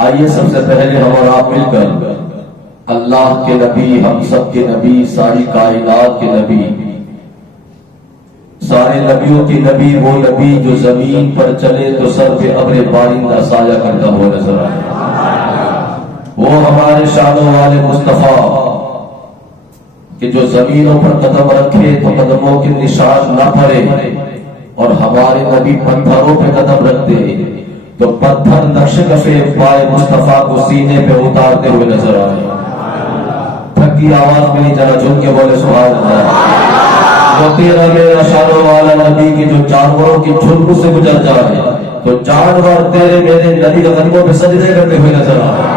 آئیے سب سے پہلے ہم اور آپ مل کر اللہ کے نبی، ہم سب کے نبی، ساری کائنات کے نبی، سارے نبیوں کے نبی، وہ نبی جو زمین پر چلے تو سر پہ ابر بارندہ سایہ کرتا ہوا نظر آئے، وہ ہمارے شانوں والے مصطفیٰ کہ جو زمینوں پر قدم رکھے تو قدموں کے نشان نہ پڑے، اور ہمارے نبی پتھروں پہ قدم رکھتے تو پتھر نقش کفے پائے مصطفیٰ کو سینے پہ اتارتے ہوئے نظر آئے۔ تھکی آواز میں ذرا جھوم کے بولے سبحان اللہ۔ جو تیرا میرا شانوں والا نبی کی جو جانوروں کی جھنڈ سے گزر جائے تو جانور تیرے میرے نبی کے قدموں پہ سجدے کرتے ہوئے نظر آئے۔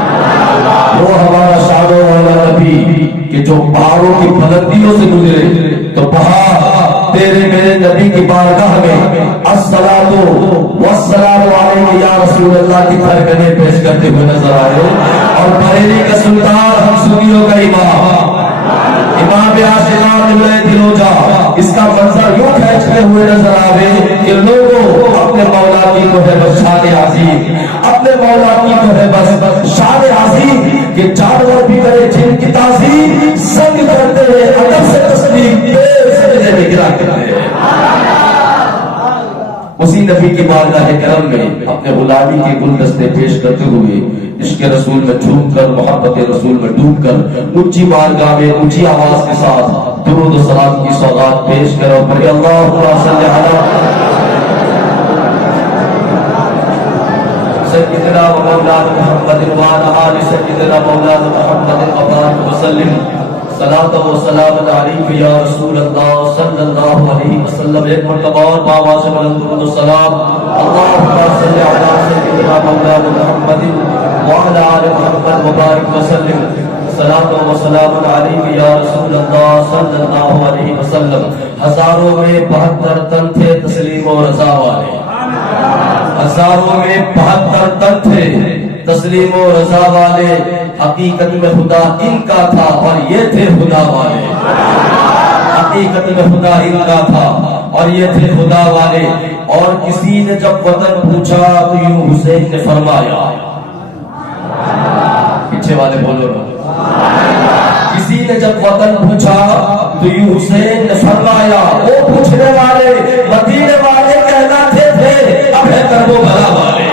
وہ ہمارا شانوں والا نبی کہ جو پہاڑوں کی بلندیوں سے گزرے تو پہاڑ تیرے میرے نبی کی بارگاہ میں الصلاۃ والسلام علیک یا رسول اللہ کی دھڑکنیں پیش کرتے ہوئے نظر آئے۔ اور بریلی کا سلطان ہم سنیوں کا امام عاشقاں قبلہ دلوجا، اس کا منظر یوں کھینچتے ہوئے نظر آئے کہ لوگوں اپنے مولا کی تو ہے بس شان عظیم، اپنے مولا کی تو ہے بس شان عظیم کہ جانور بھی کرے جن کی تعظیم، سنگ کرتے ہیں ادب سے تسلیم سجدے میں گرا کرتے ہیں۔ اسی نبی کی بارگاہ کرم میں اپنے غلامی کے گلدستے پیش کرتے ہوئے عشق رسول میں جھوم کر، محبت رسول میں ڈوب کر، اونچی بارگاہ میں اونچی آواز کے ساتھ درود و سلام کی سوغات پیش کرو۔ پڑھیں اللہم صلی علی سیدنا و مولانا محمد وعلی آل سیدنا مولانا محمد وبارک وسلم۔ صلاۃ و سلام علیک یا رسول اللہ صلی اللہ علیہ وسلم۔ ایک مرتبہ اور باواز بلند درود و سلام۔ اللہم صلی علی سیدنا مولانا محمد وعلی آل محمد وبارک وسلم۔ صلاۃ و سلام علیک یا رسول اللہ صلی اللہ علیہ وسلم۔ ہزاروں میں 72 تن تھے تسلیم و رضا والے، ہزاروں میں 72 تن تھے تسلیم و رضا والے، حقیقت میں خدا ان کا تھا اور یہ تھے خدا والے، حقیقت میں خدا ان کا تھا اور یہ تھے خدا والے۔ اور کسی نے جب وطن پوچھا تو یوں حسین نے فرمایا، پیچھے والے بولو نا، کسی نے جب وطن پوچھا تو یوں حسین نے فرمایا، وہ پوچھنے والے مدینے والے کہلاتے تھے اب ہے کربو بلا والے،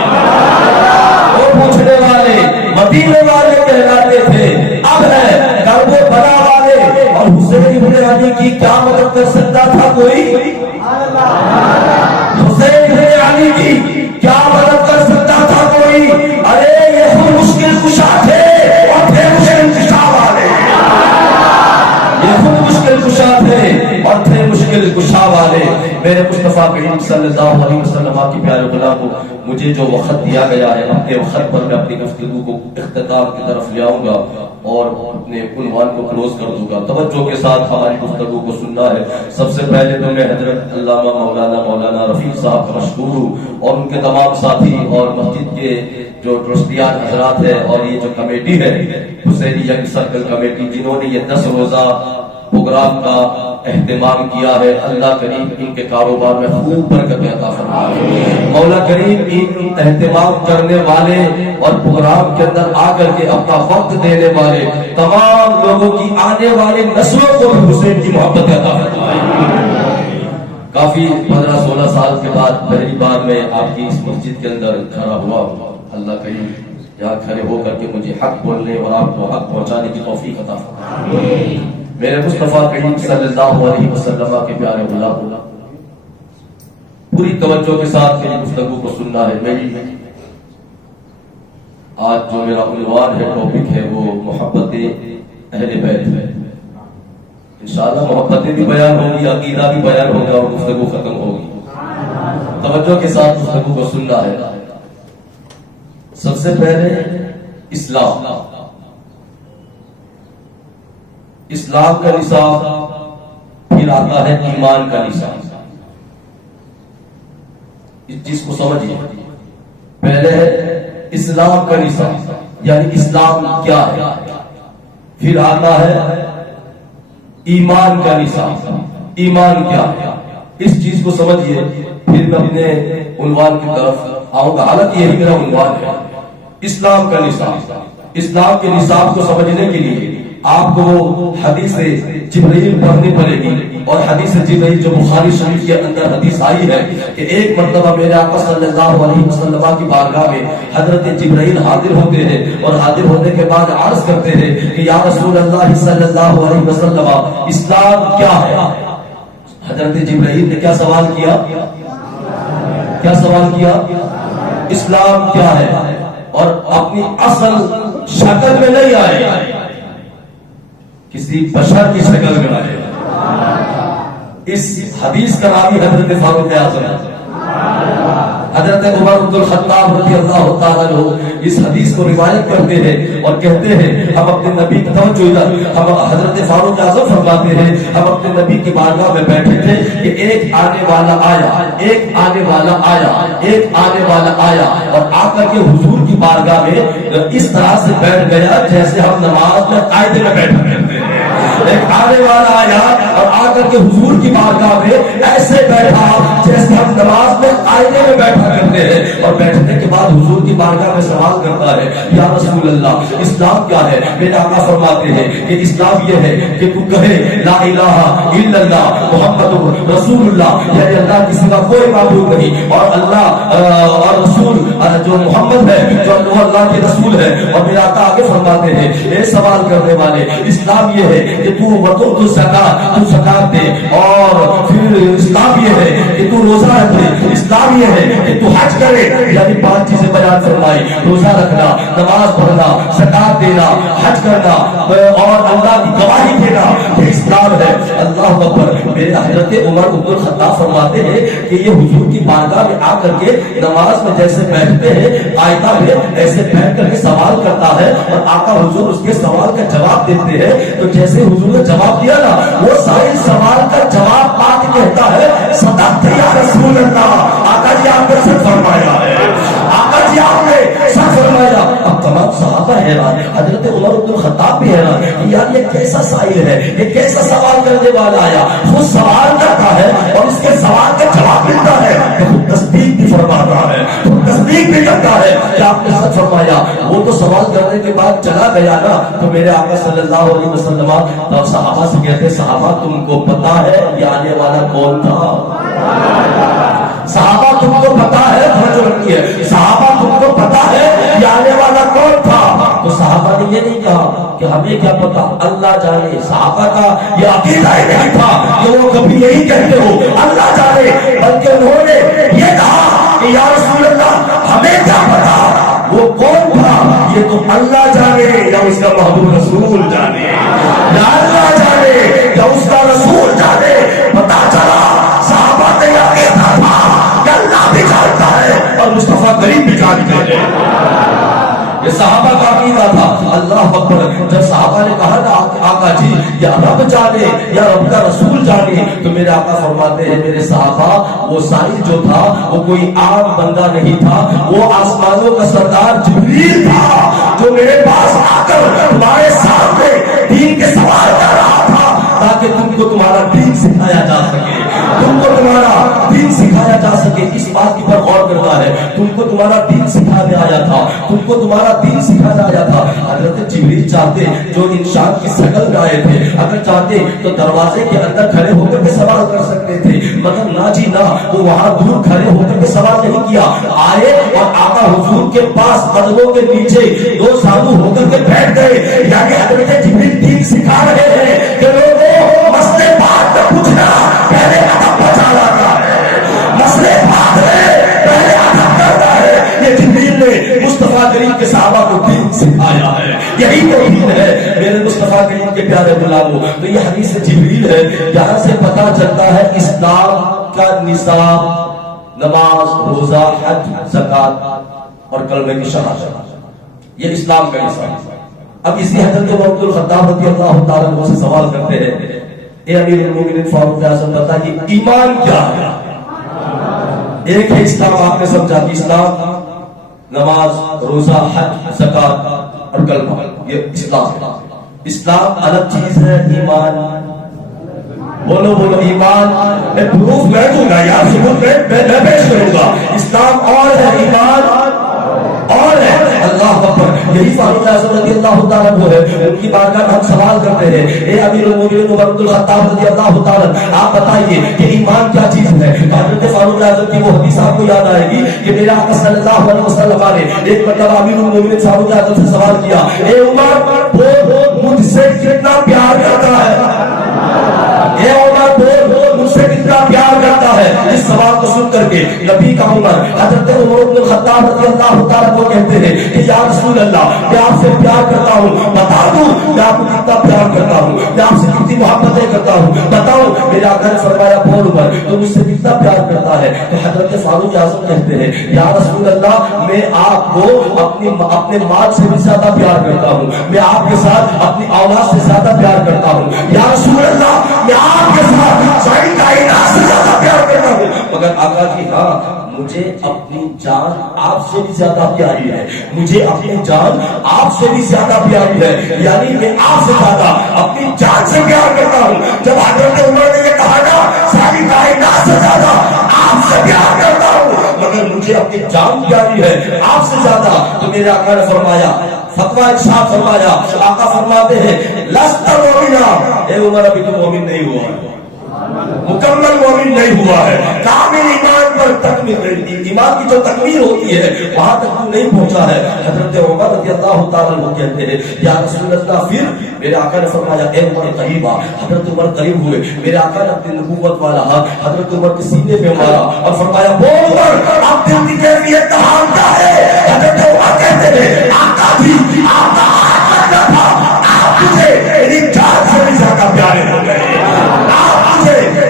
وہ پوچھنے والے مدینے والے کہلاتے تھے اب ہے کربو بلا والے۔ اور حسین ابن علی کی کیا مدد کر سکتا تھا کوئی؟ حسین ابن علی کی کیا مدد کر سکتا تھا کوئی؟ ارے یہ خود مشکل کشا تھے اور تھے مشکل کشا والے، یہ خود مشکل کشا تھے اور تھے مشکل کشا والے۔ میرے مصطفیٰ کریم صلی اللہ علیہ وسلم کی پیارے غلام کو مجھے جو وقت دیا گیا ہے، اپنے وقت پر میں اپنی گفتگو کو اختتام کی طرف لے آؤں گا اور اپنے عنوان کو کلوز کر دوں گا۔ توجہ کے ساتھ ہماری گفتگو کو سننا ہے۔ سب سے پہلے تو میں حضرت علامہ مولانا رفیق صاحب کا مشکور ہوں اور ان کے تمام ساتھی اور مسجد کے جو ٹرسٹیان حضرات ہیں اور یہ جو کمیٹی ہے حسینی ینگ سرکل کمیٹی، جنہوں نے یہ 10 روزہ پروگرام کا اہتمام کیا ہے، اللہ کریم ان کے کاروبار میں خوب برکت عطا فرمائے۔ مولا کریم ان اہتمام کرنے والے اور پروگرام کے اندر آ کر کے اپنا وقت دینے والے تمام لوگوں کی آنے والی نسلوں کو بھی حسین کی محبت عطا فرمائے۔ کافی 15-16 سال کے بعد پہلی بار میں آپ کی اس مسجد کے اندر کھڑا ہوا۔ اللہ کریم یہاں کھڑے ہو کر کے مجھے حق بولنے اور آپ کو حق پہنچانے کی توفیق عطا فرمائے۔ میرے مصطفیٰ کریم صلی اللہ علیہ وسلم کے پیارے غلام، پوری توجہ کے ساتھ میری گفتگو کو سننا ہے۔ میری آج جو میرا عنوان ہے، ٹاپک ہے، وہ محبت اہل بیت ہے۔ انشاءاللہ محبتیں بھی بیان ہوگی، عقیدہ بھی بیان ہوگا اور گفتگو ختم ہوگی۔ توجہ کے ساتھ گفتگو کو سننا ہے۔ سب سے پہلے اسلام، اسلام کا نصاب، پھر آتا ہے ایمان کا نصاب۔ اس چیز کو سمجھیے، پہلے ہے اسلام کا نصاب یعنی اسلام کیا ہے، پھر آتا ہے ایمان کا نصاب، ایمان کیا ہے۔ اس چیز کو سمجھیے، پھر میں اپنے عنوان کی طرف آؤں گا۔ حالانکہ یہی میرا عنوان ہے، اسلام کا نصاب. اسلام کے نصاب کو سمجھنے کے لیے آپ کو وہ حدیث جبرائیل پڑھنی پڑے گی. اور حدیث جبرائیل جو بخاری شریف کے اندر حدیث آئی ہے کہ ایک مرتبہ میرے آقا صلی اللہ علیہ وسلم کی بارگاہ میں حضرت جبرائیل حاضر ہوتے ہیں اور حاضر ہونے کے بعد عرض کرتے ہیں کہ یا رسول اللہ صلی اللہ علیہ وسلم اسلام کیا ہے. حضرت جبرائیل نے کیا سوال کیا؟ کیا سوال کیا؟ اسلام کیا ہے. اور اپنی اصل شکل میں نہیں آئے، کسی بشر کی شکل میں آئے. اس حدیث کا راوی حضرت فاروق اعظم حضرت عمر بن الخطاب رضی اللہ تعالیٰ عنہ اس حدیث کو روایت کرتے ہیں اور کہتے ہیں ہم اپنے نبی کی توجہ ادھر، ہم حضرت فاروق اعظم فرماتے ہیں ہم اپنے نبی کی بارگاہ میں بیٹھے تھے کہ ایک آنے والا آیا، ایک آنے والا آیا، ایک آنے والا آیا اور آ کر کے حضور کی بارگاہ میں اس طرح سے بیٹھ گیا جیسے ہم نماز میں قاعدے میں بیٹھا کرتے ہیں. ایک آنے والا آیا اور آ کر کے حضور کی بارگاہ میں ایسے بیٹھا جیسے ہم نماز میں قاعدے میں بیٹھا کرتے ہیں. اور بیٹھنے کے بعد حضور کی بارگاہ میں سوال کرتا ہے یا رسول اللہ اسلام کیا ہے. میرے آقا فرماتے ہیں کہ اسلام یہ ہے کہ تو کہے لا الہ الا اللہ محمد رسول اللہ، یعنی اللہ کی سوا کوئی معبود نہیں اور اللہ اور رسول جو محمد ہے جو اللہ کے رسول ہے. اور میرے آقا آگے فرماتے ہیں اے سوال کرنے والے اسلام یہ ہے کہ تو زکات دے، اور پھر اسلام یہ ہے کہ تو روزہ رکھے، اسلام یہ ہے کہ تو حج کرے. یعنی 5 چیزیں بیان فرمائی: روزہ رکھنا، نماز پڑھنا، زکات دینا، حج کرنا اور اللہ کی گواہی دینا، یہ اسلام ہے. اللہ اکبر. میرے حضرت عمر بن الخطاب فرماتے ہیں کہ یہ حضور کی بارگاہ میں آ کر کے نماز میں جیسے بیٹھتے ہیں قاعدہ میں ایسے بیٹھ کر کے سوال کرتا ہے اور آقا حضور اس کے سوال کا جواب دیتے ہیں. تو جیسے حضور نے جواب دیا نا وہ سارے سوال کا جواب پا کے کہتا ہے صدقت یا رسول اللہ. آقا جی آپ نے سچ فرمایا ہے، آقا جی آپ نے سچ فرمایا. اب تمام صحابہ حیران، حضرت عمر بن الخطاب بھی حیران کہ یار یہ کیسا سائل ہے، یہ کیسا سوال کرنے والا آیا. خود سوال کرتا ہے اور اس کے سوال کا جواب ملتا ہے تو خود تصدیق بھی فرماتا ہے، خود تصدیق بھی کرتا ہے کہ آپ نے سچ فرمایا. وہ تو سوال کرنے کے بعد چلا گیا نا. تو میرے آقا صلی اللہ علیہ وسلم تو صحابہ سے کہتے صحابہ تم کو پتا ہے یہ آنے والا کون تھا؟ صحابہ تم کو پتا ہے؟ صحابہ تم کو پتا ہے یہ آنے والا کون تھا؟ تو صحابہ نے یہ نہیں کہا کہ ہمیں کیا پتا، اللہ جانے. صحابہ کا یہ عقیدہ ہی نہیں تھا کہ وہ کبھی یہی کہتے ہو اللہ جانے، بلکہ انہوں نے یہ کہا کہ یا رسول اللہ ہمیں کیا پتا وہ کون تھا، یہ تو اللہ جانے یا اس کا محبوب رسول جانے، یا اللہ جانے یا اس کا رسول جانے. پتا چلا صحابہ نے یہ کہا تھا کہ اللہ بھی جانتا ہے اور مصطفیٰ کریم بھی جانتے ہیں. یہ صحابہ کا عقیدہ تھا. اللہ اکبر. جب صحابہ نے کہا نا آقا جی یا رب جانے یا رب کا رسول جانے، تو میرے آقا فرماتے ہیں میرے صحابہ وہ سائل جو تھا وہ کوئی عام بندہ نہیں تھا، وہ آسمانوں کا سردار جبریل تھا جو میرے پاس آ کر تمہارے سامنے دین کے سوال کر رہا تھا تاکہ تم کو تمہارا دین سکھایا جا سکے، تم کو تمہارا دین سکھایا جا سکے. اس بات کی پر غور کرتا ہے تم کو تمہارا دین سکھانے آیا تھا، تم کو تمہارا دین سکھانا آیا تھا. حضرت جبریل چاہتے جو انسان کی شکل میں آئے تھے، اگر چاہتے تو دروازے کے اندر کھڑے ہو کر کے سوال کر سکتے تھے، مگر نہ جی نہ، وہ وہاں دور کھڑے ہو کر کے سوال نہیں کیا. آئے اور آقا حضور کے پاس قدموں کے نیچے 2 سالو ہو کر کے بیٹھ گئے. یعنی حضرت جبریل دین سکھا رہے ہیں کہ لوگوں مسئلے بات نہ پوچھنا، پہلے ادب بچا لاتا ہے، مسئلے بات ہے پہلے ادب کرتا ہے. یہ جبریل نے مصطفیٰ کریم کے صحابہ کو دین سکھایا ہے. یہی تو دین ہے میرے مصطفیٰ کریم کے پیارے غلاموں. تو یہ حدیث جبریل ہے. یہاں سے پتہ چلتا ہے اسلام کا نصاب نماز، روزہ، حج، زکات اور کلمہ کی شہادت، یہ اسلام کا نصاب. اب اسی حضرت عمر بن الخطاب رضی اللہ تعالیٰ عنہ سے سوال کرتے ہیں اے امیر المومنین فاروق اعظم بتائیے ایمان کیا ہے؟ ایک ہے اسلام، آپ نے سمجھا کہ اسلام نماز، روزہ، حج، زکات اور کلمہ، یہ اسلام ہے. اسلام الگ چیز ہے، ایمان بولو بولو ایمان. میں پروف میں دوں گا یار، ثبوت میں پیش کروں گا. اسلام اور ہے، ایمان اور ہے. اللہ یہی فاروق اعظم رضی اللہ تعالیٰ عنہ ہے، ان کی بارگاہ میں ہم سوال کرتے ہیں، اے امیر المومنین عمر بن الخطاب رضی اللہ تعالیٰ آپ بتائیے کہ ایمان کیا چیز ہے؟ حضرت فاروق اعظم کی وہ حدیث آپ کو یاد آئے گی کہ میرے آقا صلی اللہ علیہ وسلم نے ایک مرتبہ امیر المومنین فاروق اعظم سے سوال کیا، اے عمر بول مجھ سے کتنا پیار کرتا ہے؟ اے عمر بول مجھ سے کتنا پیار کرتا ہے؟ اس سوال کو سن کر کے نبی کا عمر حضرت عمر بن الخطاب رضی اللہ تعالیٰ کو کہتے ہیں کہ یا رسول اللہ میں آپ سے پیار کرتا ہوں، بتا دوں میں آپ کو کتنا پیار کرتا ہوں، میں آپ سے کتنی محبتیں کرتا ہوں، بتاؤ۔ میرے آقا نے فرمایا بول عمر تو مجھ سے کتنا پیار کرتا ہے؟ تو حضرت فاروق اعظم کہتے ہیں یا رسول اللہ میں آپ کو اپنے مال سے بھی زیادہ پیار کرتا ہوں، میں آپ کے ساتھ اپنی اولاد سے زیادہ پیار کرتا ہوں، یا رسول اللہ میں آپ کے ساتھ ساری کائنات سے زیادہ پیار کرتا ہوں، مگر آقا جی ہاں مجھے اپنی جان آپ سے بھی زیادہ پیاری ہے، مجھے اپنی جان آپ سے بھی زیادہ پیاری ہے، یعنی میں آپ سے زیادہ اپنی جان سے پیار کرتا ہوں۔ جب حضرت عمر نے یہ کہا نا ساری کائنات سے زیادہ آپ سے پیار کرتا ہوں مگر مجھے اپنی جان پیاری ہے آپ سے زیادہ، تو میرے آقا نے فرمایا فتویٰ ارشاد فرمایا، آقا فرماتے ہیں لست مومنا، اے عمر ابھی تو مومن نہیں ہوا ہے، مکمل مومن نہیں ہوا ہے، کامل ایمان پر تکمیل، ایمان کی جو تکمیل ہوتی ہے وہاں تک تو نہیں پہنچا ہے۔ حضرت عمر رضی اللہ تعالیٰ عنہ کہتے ہیں یا رسول اللہ پھر؟ میرے آقا نے فرمایا اے عمر قریب آ۔ حضرت عمر قریب ہوئے، میرے آقا نے اپنی نبوت والا ہاتھ حضرت عمر کے سینے پہ مارا اور فرمایا بول عمر آپ دل کی کیفیت کہاں کا ہے؟ حضرت عمر کہتے ہیں آقا جی آپ کا ہاتھ لگنا تھا، آپ مجھے میری جان سے بھی زیادہ پیارے ہو گئے،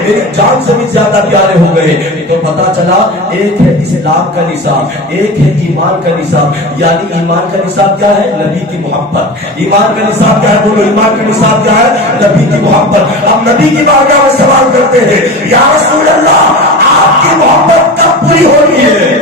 میری جان سے بھی زیادہ پیارے ہو گئے۔ تو پتا چلا ایک ہے اسلام کا نصاب، ایک ہے ایمان کا نصاب، یعنی ایمان کا نصاب کیا ہے؟ نبی کی محبت۔ ایمان کا نصاب کیا ہے؟ بولو ایمان کا نصاب کیا ہے؟ نبی کی محبت۔ ہم نبی کی بارگاہ میں سوال کرتے ہیں یا رسول اللہ آپ کی محبت کب پوری ہونی ہے؟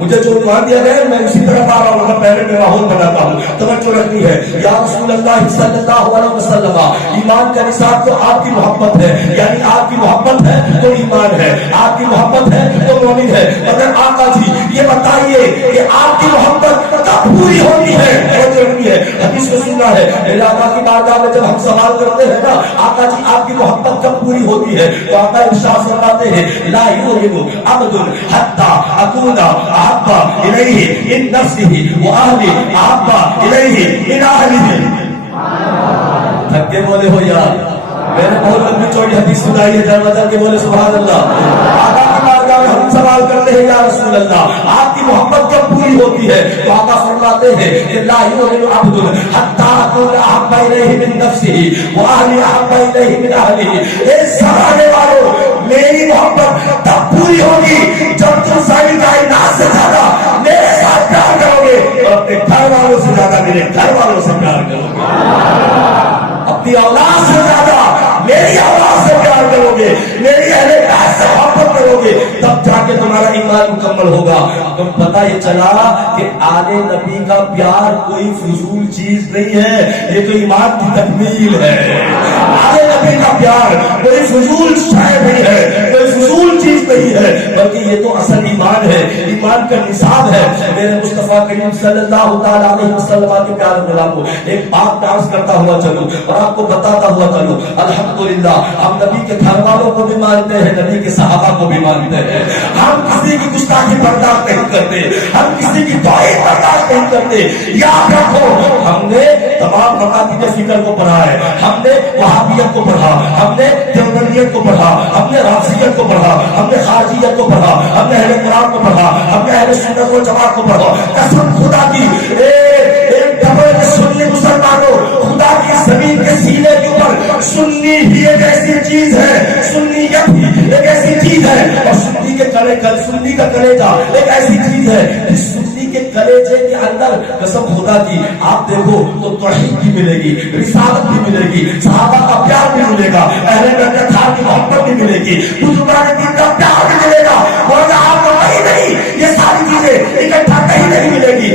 مجھے جو عنوان دیا گیا ہے میں اسی طرف آ رہا ہوں، مگر پہلے میں ماحول بناتا ہوں، توجہ رکھنی ہے۔ یا رسول اللہ صلی اللہ علیہ وسلم ایمان کا نصاب تو آپ کی محبت ہے، یعنی آپ کی محبت ہے تو ایمان ہے، آپ کی محبت ہے تو مومن ہے، مگر آقا جی یہ بتائیے کہ آپ کی محبت کب پوری ہونی ہے؟ توجہ رکھنی ہے، حدیث میں سننا ہے۔ میرے آقا کی بارگاہ میں جب ہم سوال کرتے ہیں نا آقا جی آپ کی محبت کب پوری ہوتی ہے، تو آقا ارشاد فرماتے ہیں لا یؤمن عبد حتی اکون احب الیہ من نفسہ واہلہ احب الیہ من اہلہ۔ تھک کے بولے ہو یار، میں نے بہت لمبی چوڑی حدیث سنائی ہے، دروازہ کے بولے سبحان اللہ۔ آقا کی بارگاہ میں ہم سوال کرتے ہیں یا رسول اللہ آپ کی محبت کب پوری ہوتی ہے، تو آقا فرماتے ہیں کہ لا یؤمن عبد حتی اکون احب الیہ من نفسہ واہلہ احب الیہ من اہلہ۔ اے زمانے والوں میری محبت تب پوری ہوگی جب تم ساری کائنات سے زیادہ میرے ساتھ پیار کرو گے اور اپنے گھر والوں سے زیادہ میرے گھر والوں سے پیار کرو گے، اپنی اولاد سے زیادہ میری اولاد سے پیار کرو گے، میری اہل بیت سے محبت کرو گے، تب جا کے تمہارا ایمان مکمل ہوگا۔ تم پتہ یہ چلا کہ آل نبی کا پیار کوئی فضول چیز نہیں ہے، یہ تو ایمان کی تکمیل ہے۔ آل نبی کا پیار کوئی فضول شے نہیں ہے، کوئی فضول چیز نہیں ہے، بلکہ یہ تو اصل ایمان ہے، ایمان کا نصاب ہے۔ میرے مصطفیٰ کریم صلی اللہ تعالیٰ علیہ وسلم کے پیار غلاموں ایک بات ڈانس کرتا ہوا چلو اور آپ کو بتاتا ہوا چلو، الحمدللہ ہم نبی کے گھر والوں کو بھی مانتے ہیں، نبی کے صحابہ کو بھی مانتے ہیں، ہم کسی کی گستاخی برداشت نہیں کرتے، ہم کسی کی توہین برداشت نہیں کرتے۔ یاد رکھو ہم نے تمام مقاصد فکر کو پڑھا ہے، ہم نے وہابیت کو پڑھا، ہم نے دیوبندیت کو پڑھا، ہم نے رافضیت کو پڑھا، ہم نے خارجیت کو پڑھا، ہم نے اہل قرآن کو پڑھا، ہم نے اہل سنت و جماعت کو پڑھا۔ قسم خدا کی ایک ڈبل سنی مسلمانوں، خدا کی زمین کے سینے کے اوپر سنی ہی ایک ایسی چیز ہے، سنیت ہی ایک ایسی چیز ہے، اور سنی کا کلیجہ ایک ایسی چیز ہے کہ سنی کے کلیجے کے اندر قسم خدا کی آپ دیکھو تو توحید بھی ملے گی، رسالت بھی ملے گی، صحابہ کا پیار بھی ملے گا، اہل بیت کی محبت بھی ملے گی، بزرگان دین کا پیار بھی ملے گا، مگر آپ کو کہیں نہیں یہ ساری چیزیں اکٹھا کہیں نہیں ملے گی۔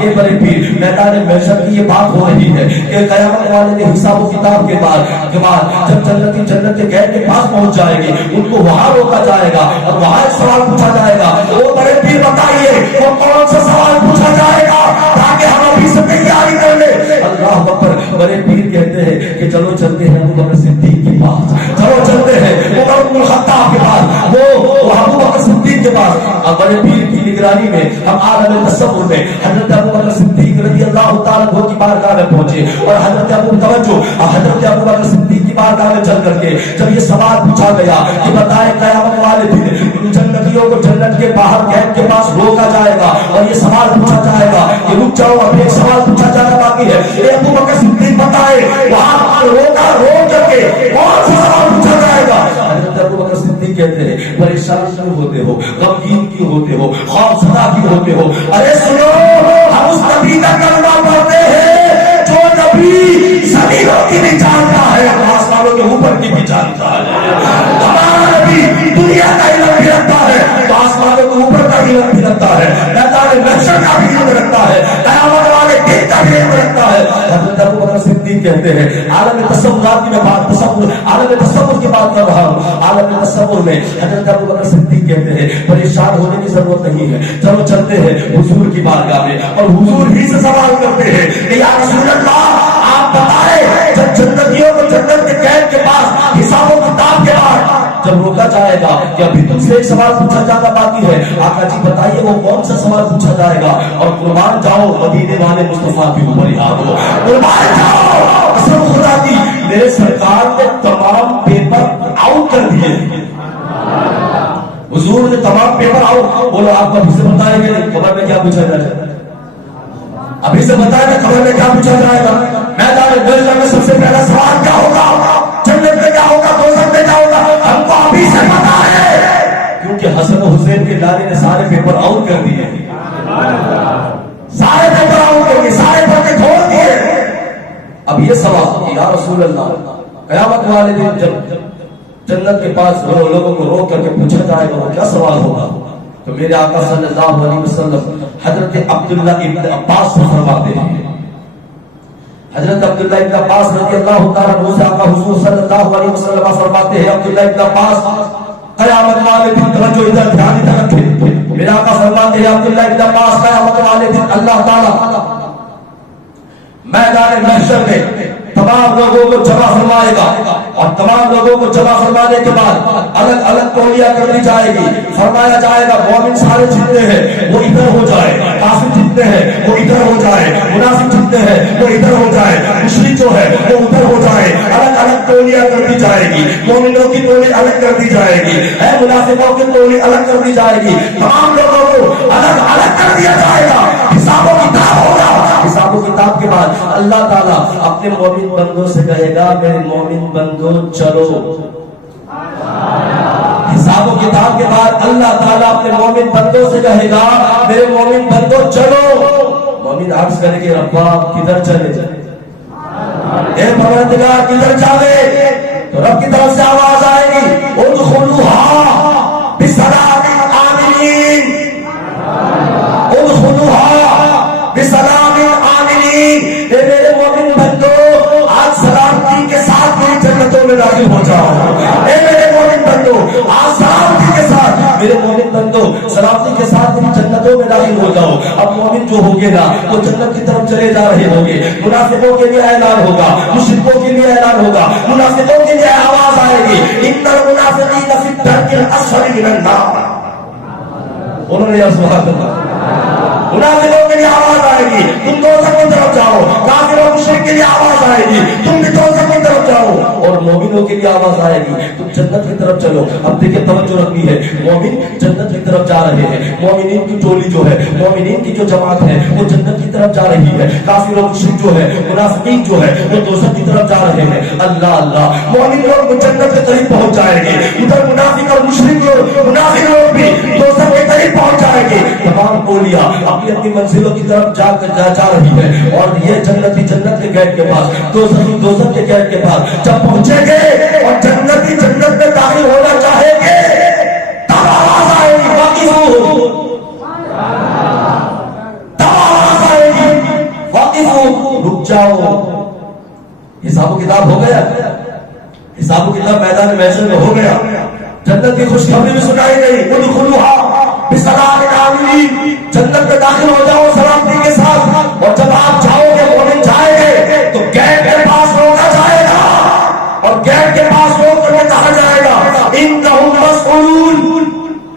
کہ بڑے پیر میدان محشر کی یہ بات ہو رہی ہے کہ قیامت والے دن حساب و کتاب کے بعد جب جنتی جنت کے گیٹ کے پاس پہنچ جائے گی ان کو وہاں روکا جائے گا اور وہاں ایک سوال پوچھا جائے گا. وہ بڑے پیر بتائیے وہ کون سا سوال پوچھا جائے گا تاکہ ہم ابھی سے تیاری کر لیں. اللہ اکبر. بڑے پیر کہتے ہیں کہ چلو چلتے ہیں ابو بکر صدیق کے پاس, چلو چلتے ہیں عمر بن الخطاب کے پاس, وہ ابو بکر صدیق کے پاس. اب بڑے پیر کی نگرانی میں ہم عالم تصور میں حضرت ابو بکر صدیق رضی اللہ تعالیٰ عنہ کی بارگاہ میں پہنچے اور حضرت ابو بکر صدیق کی بارگاہ میں چل کر کے جب یہ سوال پوچھا گیا کہ بتائیں قیامت والے دن جنتیوں کو جنت کے باہر گیٹ کے پاس روکا جائے گا اور یہ سوال پوچھا جائے گا کہ رک جاؤ اب ایک سوال پوچھا جانا باقی ہے. اے ابو بکر صدیق بتائے وہاں روک کر کے کون سا سوال پوچھا جائے گا. حضرت ابو بکر صدیق کہتے ہیں پریشان کیوں ہوتے ہو, غمگین کیوں ہوتے ہو, خوف زدہ کیوں ہوتے ہو؟ ارے سنو, ہم اس نبی کا کلمہ پڑھتے ہیں جو نبی زمینوں کی بھی جانتا ہے, آسمانوں کے اوپر کی بھی جانتا ہے. ہمارا نبی دنیا کا علم بھی رکھتا ہے تو آسمانوں کے اوپر کا علم بھی رکھتا ہے, میدان محشر کا بھی علم رکھتا ہے, قیامت والے دن کا بھی علم رکھتا ہے. حضرت ابو بکر صدیق کہتے ہیں عالم تصورات کی میں بات عالم تصور کی بات کر رہا ہوں. عالم تصور میں حضرت ابو بکر صدیق کہتے ہیں پریشان ہونے کی ضرورت نہیں ہے, چلو چلتے ہیں حضور کی بارگاہ میں اور حضور ہی سے سوال کرتے ہیں کہ یا رسول اللہ آپ بتائیں جب جنتیوں کو جنت کے گیٹ کے پاس حساب و کتاب کے بعد جب روکا جائے گا کہ ابھی تم سے ایک سوال پوچھا جانا باقی ہے, آقا جی بتائیے وہ کون سا سوال پوچھا جائے گا. اور قربان جاؤ مدینے والے مصطفیٰ کے اوپر یاد ہو, قربان جاؤ قسم خدا کی میرے سرکار نے تمام پیپر آؤٹ کر دیے. حضور نے تمام پیپر آؤٹ. بولو آپ ابھی سے بتائیں گے خبر میں کیا پوچھا جائے گا, ابھی سے بتائیں گے خبر میں کیا پوچھا جائے گا. میدان محشر میں سب سے پہلا سوال کیا ہوگا, جنت میں کیا ہوگا, دوزخ میں کیا ہوگا, ہم کو ابھی سے پتا ہے کیونکہ حسن و حسین کے لالے نے سارے پیپر آؤٹ کر دیے, سارے پیپر آؤٹ کر دیے, سارے پڑھے کھول دیے. اب یہ سوال یا رسول اللہ قیامت والے دن جب جنت کے پاس لوگوں کو روک کر کے پوچھا جائے گا وہ کیا سوال ہوگا, تو میرے آقا صلی اللہ علیہ وسلم حضرت عبداللہ ابن عباس سے فرماتے ہیں. حضرت عبداللہ ابن عباس رضی اللہ تعالیٰ عنہ سے آقا حضور صلی اللہ علیہ وسلم فرماتے ہیں عبداللہ ابن عباس قیامت والے دن توجہ ادھر دھیان ادھر رکھیں. میرے آقا فرماتے ہیں عبداللہ ابن عباس قیامت والے دن اللہ تعالیٰ میدان محشر میں تمام لوگوں کو جمع فرمائے گا اور تمام لوگوں کو جمع فرمانے کے بعد الگ الگ ٹولیاں کر دی جائے گی. فرمایا جائے گا مومن سارے جتنے ہیں وہ ادھر ہو جائے, کافر جتنے ہیں وہ ادھر ہو جائے, منافق جتنے ہیں وہ ادھر ہو جائے, مشرک جو ہے وہ ادھر ہو جائے. الگ الگ ٹولیاں کر دی جائے گی, مومنوں کی ٹولی الگ کر دی جائے گی, منافقوں کی ٹولی الگ کر دی جائے گی. تمام لوگوں کو الگ الگ کر دیا جائے گا. حساب و کتاب ہوگا. حساب و کتاب کے بعد اللہ تعالیٰ اپنے مومن بندوں سے کہے گا میرے مومن بندوں چلو. حساب و کتاب کے بعد اللہ تعالیٰ اپنے مومن بندوں سے کہے گا میرے مومن بندوں چلو. مومن عرض کرے کہ ربا کدھر چلے, اے پروردگار کدھر چلے, تو رب کی طرف سے آواز آئے گی ادخلوها بسلام آمنین, ادخلوها بسلام آمنین. اے میرے مومن بندو آج سلامتی کے ساتھ میری جنتوں میں داخل ہو جاؤ. اے میرے مومن بندو آج سلامتی کے ساتھ میرے مومن بندو سلامتی کے ساتھ میری جنتوں میں داخل ہو جاؤ. اب مومن جو ہوگے نا وہ جنت کی طرف چلے جا رہے ہوں گے. منافقوں کے لیے اعلان ہوگا, مشرکوں کے لیے اعلان ہوگا. منافقوں کے لیے آواز آئے گی ان المنافقین فی الدرک الاسفل من النار. انہوں نے سبحان اللہ. منافقوں کے لیے آواز آئے گی تم دوزخ کی طرف جاؤ, کافر اور مشرک کے لیے آواز آئے گی تم بھی دوزخ کی طرف جاؤ, اور مومنوں کے لیے آواز آئے گی تم جنت کی طرف چلو. اب دیکھیں توجہ رکھنی ہے, مومن جنت کی طرف جا رہے ہیں, مومنین کی ٹولی جو ہے, مومنین کی جو جماعت ہے وہ جنت کی طرف جا رہی ہے. کافر اور مشرک جو ہے, منافقین جو ہے وہ دوزخ کی طرف جا رہے ہیں. اللہ اللہ, مومن لوگ جنت کے قریب پہنچ جائیں گے, ادھر منافق اور مشرک لوگ, منافق لوگ بھی دوزخ کے قریب پہنچ جائیں گے. تمام ٹولیاں اپنی منزلوں کی طرف جا رہی ہے, اور یہ جنتی جنت کے گیٹ کے پاس, دوزخی دوزخ کے گیٹ کے پاس جب پہنچیں گے اور جنتی جنت میں داخل ہونا چاہیں گے تب آواز آئے گی باقی ہو نہیں ادخلوها بسلام آمنین، جنت میں داخل ہو جاؤ سلامتی کے ساتھ، اور جب آپ جاؤ گے مومن جائیں گے تو گیٹ کے پاس روکا جائے گا، اور گیٹ کے پاس روک کر کے کہا جائے گا انہم مسئولون،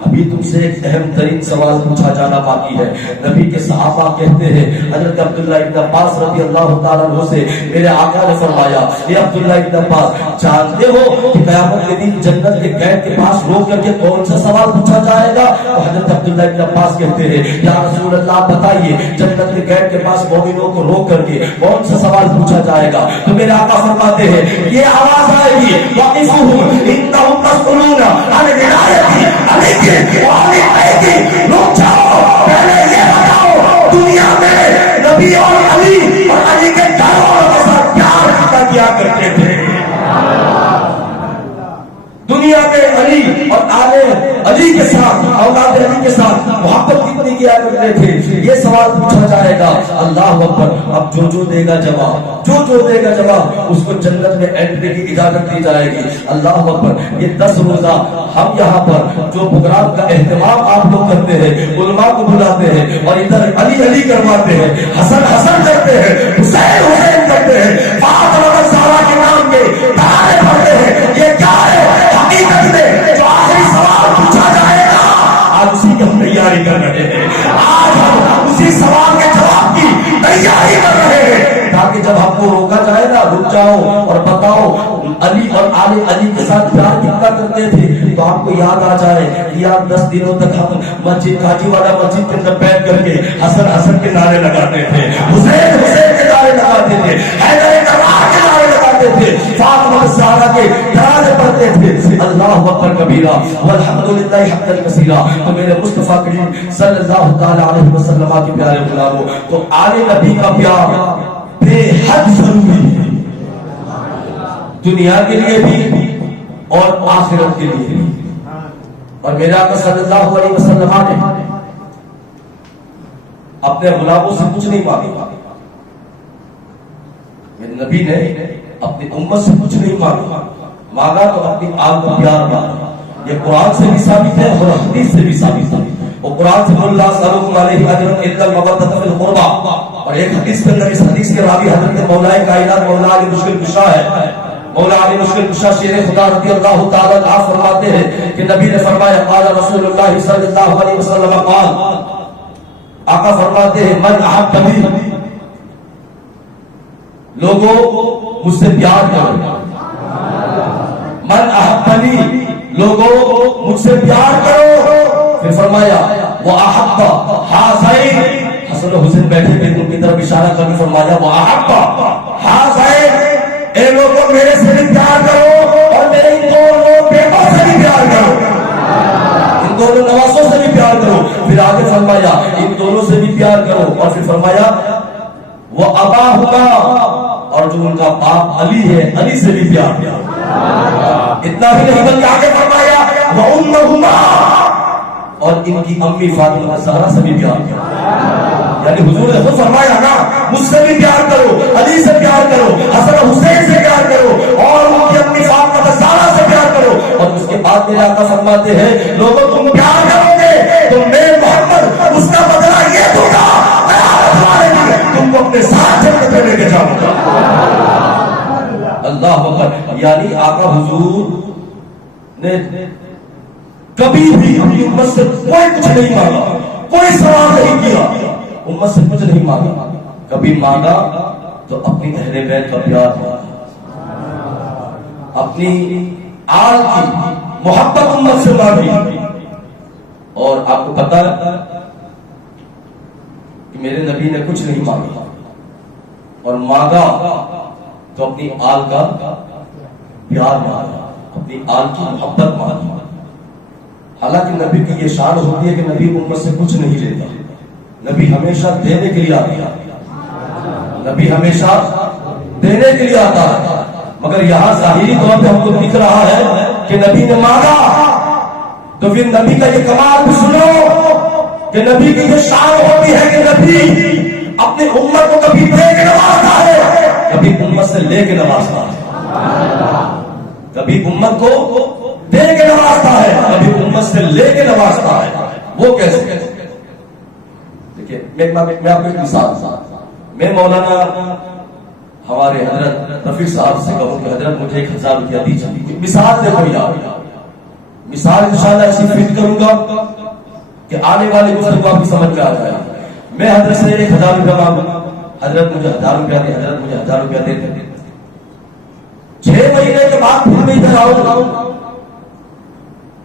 ابھی تم سے ایک اہم ترین سوال پوچھا جانا باقی ہے۔ نبی کے صحابہ کہتے ہیں حضرت عبداللہ ابن عباس رضی اللہ تعالیٰ عنہ سے، میرے آقا نے فرمایا اے عبداللہ ابن عباس، جانتے ہو کہ قیامت کے دن جنت کے گیٹ کے پاس روک کر کے کون سا سوال پوچھا جائے گا؟ تو حضرت عبداللہ ابن عباس کہتے ہیں یا رسول اللہ بتائیے جنت کے گیٹ کے پاس مومنوں کو روک کر کے کون سا سوال پوچھا جائے گا؟ تو میرے آقا فرماتے ہیں یہ آواز آئے گی وقفوہم انہم مسئولون عن ولایتی رک جاؤ، پہلے یہ بتاؤ دنیا میں نبی اور علی اور علی کے گھر والوں کے ساتھ پیار کیا کرتے تھے؟ دنیا میں علی اور آل علی کے ساتھ، اولاد علی کے ساتھ محبت کتنی کیا کرتے تھے؟ یہ سوال پوچھا جائے گا۔ اللہ اکبر، اب جو دے گا جواب، جو دے گا جواب اس کو جنت میں انٹری کی اجازت دی جائے گی۔ اللہ اکبر، یہ 10 روزہ ہم یہاں پر جو پروگرام کا اہتمام آپ لوگ کرتے ہیں، علماء کو بلاتے ہیں اور ادھر علی علی کرواتے ہیں، حسن حسن کرتے ہیں، حسین حسین کرتے ہیں، فاطمہ الزہرا کے نام کے ترانے پڑھتے ہیں، یہ کیا ہے؟ حقیقت میں جو آخری سوال پوچھا جائے گا آج اسی کی ہم تیاری کر رہے ہیں، آج ہم اسی سوال کے جواب کی تیاری کر رہے ہیں، تاکہ جب ہم کو روکا جائے نا رک جاؤ اور بتاؤ علی اور آل علی کے ساتھ پیار کتنا کرتے تھے، تو آپ کو یاد آ جائے کہ یار 10 دنوں تک ہم مسجد کاجی والا مسجد کے اندر بیٹھ کر کے حسن حسن کے نعرے لگاتے تھے، حسین حسین کے نعرے لگاتے تھے، حیدر کرار کے نعرے لگاتے تھے، فاطمہ الزہرا کے ترانے پڑھتے تھے۔ اللہ اکبر کبیرہ والحمدللہ حمدا کثیرا۔ تو میرے مصطفیٰ کریم صلی اللہ تعالی علیہ وسلم کے پیارے غلاموں، تو آل نبی کا پیار بے حد ضروری ہے، دنیا کے لیے بھی اور آخرت کے لیے بھی۔ اور میرے آقا صلی اللہ علیہ وسلم نے اپنے غلاموں سے کچھ نہیں مانگا، میرے نبی نے اپنی امت سے کچھ نہیں مانگا تو اپنی آل کا پیار مانگا۔ یہ قرآن سے بھی ثابت ہے اور حدیث سے بھی ثابت ہے۔ اور قرآن سے اللہ صلی علیہ اجر الا المودۃ فی القربى، اور ایک حدیث کے اندر اس حدیث کے راوی حضرت مولا کائنات مولا علی مشکل کشا ہے، مولا علی مشکل کشا شیر خدا رضی اللہ تعالی عنہ فرماتے ہیں کہ نبی نے فرمایا قال رسول اللہ صلی اللہ علیہ وسلم قال، آقا فرماتے ہیں من احبنی، لوگوں مجھ سے پیار کرو، من احبنی، لوگوں مجھ سے پیار کرو۔ پھر فرمایا وہ احب حسین، حسن و حسین بیٹھے تھے ان کی طرف اشارہ کر کے فرمایا وہ احب حسین، اے لوگوں میرے سے بھی پیار کرو اور میرے ان دونوں بیٹوں سے بھی پیار کرو، ان دونوں نواسوں سے بھی پیار کرو۔ پھر آگے فرمایا ان دونوں سے بھی پیار کرو، اور پھر فرمایا وہ اباہما، اور جو ان کا باپ علی ہے علی سے بھی پیار کرو۔ اتنا ہی نہیں بلکہ آگے فرمایا وَأُمَّهُمَا، اور ان کی امی فاطمہ الزہرا سے بھی پیار کرو۔ یعنی حضور نے خود فرمایا نا مجھ سے بھی پیار کرو، علی سے پیار کرو، حسن حسین سے پیار کرو، اور ان کی امی فاطمہ الزہرا سے پیار کرو۔ اور اس کے بعد میرے آقا فرماتے ہیں لوگوں تم پیار کرو گے تو میں محمد اس کا بدلہ یہ دوں گا، تم کو اپنے ساتھ جنت میں لے کے جاؤں گا۔ اللہ اکبر، یعنی آقا حضور نے کبھی بھی اپنی امت سے کوئی کچھ نہیں مانگا، کوئی سوال نہیں کیا، امت سے کچھ نہیں مانگا، کبھی مانگا تو اپنی اہل بیت کا پیار مانگا، اپنی آل کی محبت امت سے مانگی۔ اور آپ کو پتا ہے کہ میرے نبی نے کچھ نہیں مانگا، اور مانگا تو اپنی آل کا پیار مانگا، اپنی آل کی محبت مانگی۔ حالانکہ نبی کی یہ شان ہوتی ہے کہ نبی امت سے کچھ نہیں لیتا، نبی ہمیشہ دینے کے لیے آتا ہے، نبی ہمیشہ دینے کے لیے آتا ہے۔ مگر یہاں ظاہری طور پہ ہم کو دکھ رہا ہے کہ نبی نے مانگا، تو پھر نبی کا یہ کمال بھی سنو کہ نبی کی یہ شان ہوتی ہے کہ نبی اپنی امت کو کبھی دے کے نوازتا ہے، کبھی امت سے لے کے نوازتا ہے، کبھی امت کو دے کے نوازتا ہے، کبھی امت سے لے کے نوازتا ہے. وہ کیسے؟ دیکھیے میں آپ کو ایک مثال، میں مولانا ہمارے حضرت رفیع صاحب سے کہوں کہ حضرت مجھے 1000 روپیہ دیجیے. مثال دیکھو یار، مثال انشاءاللہ ایسی فٹ کروں گا کہ آنے والے گفتگو آپ کی سمجھ میں آ جائے. میں حضرت سے 1000 روپیہ مانگا، حضرت مجھے 1000 روپیہ دے، حضرت مجھے 1000 روپیہ دے دے. 6 مہینے کے بعد پھر میں ادھر آؤں.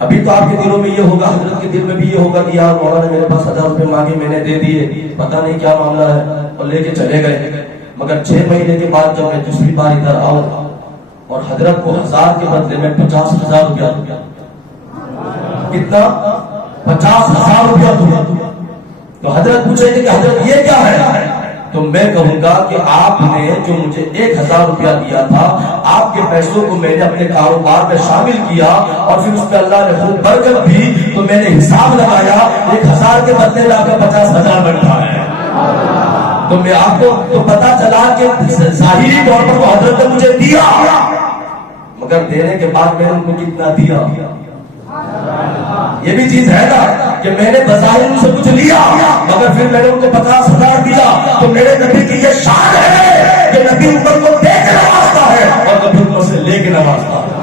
ابھی تو آپ کے دلوں میں یہ ہوگا، حضرت کے دل میں بھی یہ ہوگا کہ یار مولانا نے میرے پاس 1000 روپے مانگے، میں نے دے دیے، پتہ نہیں کیا معاملہ ہے، اور لے کے چلے گئے. مگر 6 مہینے کے بعد جب میں دوسری بار ادھر آؤں اور حضرت کو 1000 کے بدلے میں 50,000 روپیہ دوں. کتنا؟ 50,000 روپیہ دوں. تو حضرت پوچھے کہ حضرت یہ کیا ہے؟ تو میں کہوں گا کہ آپ نے جو مجھے 1000 روپیہ دیا تھا، آپ کے پیسوں کو میں نے اپنے کاروبار میں شامل کیا اور پھر اس پہ اللہ نے خوب برکت دی. تو میں نے حساب لگایا، 1000 کے بدلے میں آپ کا 50,000 بنتا ہے. تو میں آپ کو تو پتا چلا کہ ظاہری طور پر وہ حضرت نے مجھے دیا، مگر دینے کے بعد میں نے ان کو کتنا دیا. یہ بھی چیز ہے نا کہ میں نے بظاہر ان سے کچھ لیا مگر پھر میں نے ان کو 50,000 دیا. تو میرے نبی کی یہ شان ہے کہ نبی امت کو دے کے نوازتا ہے اور کبھی امت سے لے کے نوازتا ہے،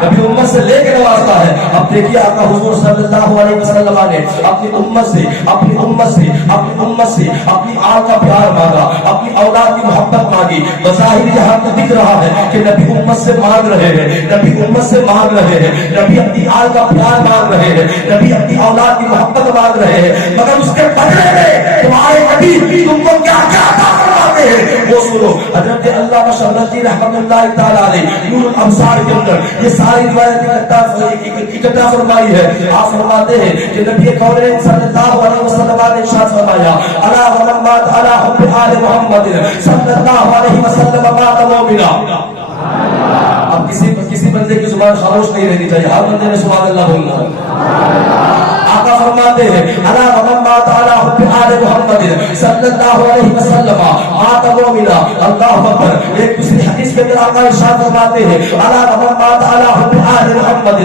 کبھی امت سے لے کے نوازتا ہے. اب دیکھیے آقا حضور صلی اللہ علیہ وسلم نے اپنی امت سے اپنی امت سے اپنی امت سے اپنی آل کا پیار مانگا، اپنی اولاد کی محبت مانگی. بظاہر یہاں تو دکھ رہا ہے کہ نبی امت سے مانگ رہے ہیں، نبی امت سے مانگ رہے ہیں، نبی اپنی آل کا پیار مانگ رہے ہیں، نبی اپنی اولاد کی محبت مانگ رہے ہیں. مگر اس کے بدلے میں تمہارے نبی تم کو کیا کیا عطا فرماتے ہیں وہ سنو. حضرت علامہ شمرتی رحمۃ اللہ تعالی علیہ نور الابصار کے اندر یہ ساری روایت اکٹھا فرمائی ہے. آپ فرماتے ہیں کہ نبی کونین صلی اللہ علیہ وسلم نے ارشاد فرمایا الا ومن مات علی حب آل محمد صلی اللہ علیہ وسلم مات مومنا. اب کسی بندے کی زبان خاموش نہیں رہنی چاہیے، ہر بندے نے سبحان اللہ بولنا. آقا فرماتے ہیں الا ومن مات علی حب آل محمد صلی اللہ علیہ وسلم مات مومنا. اللہ اکبر. ایک دوسری حدیث میں آقا ارشاد فرماتے ہیں الا ومن مات علی حب آل محمد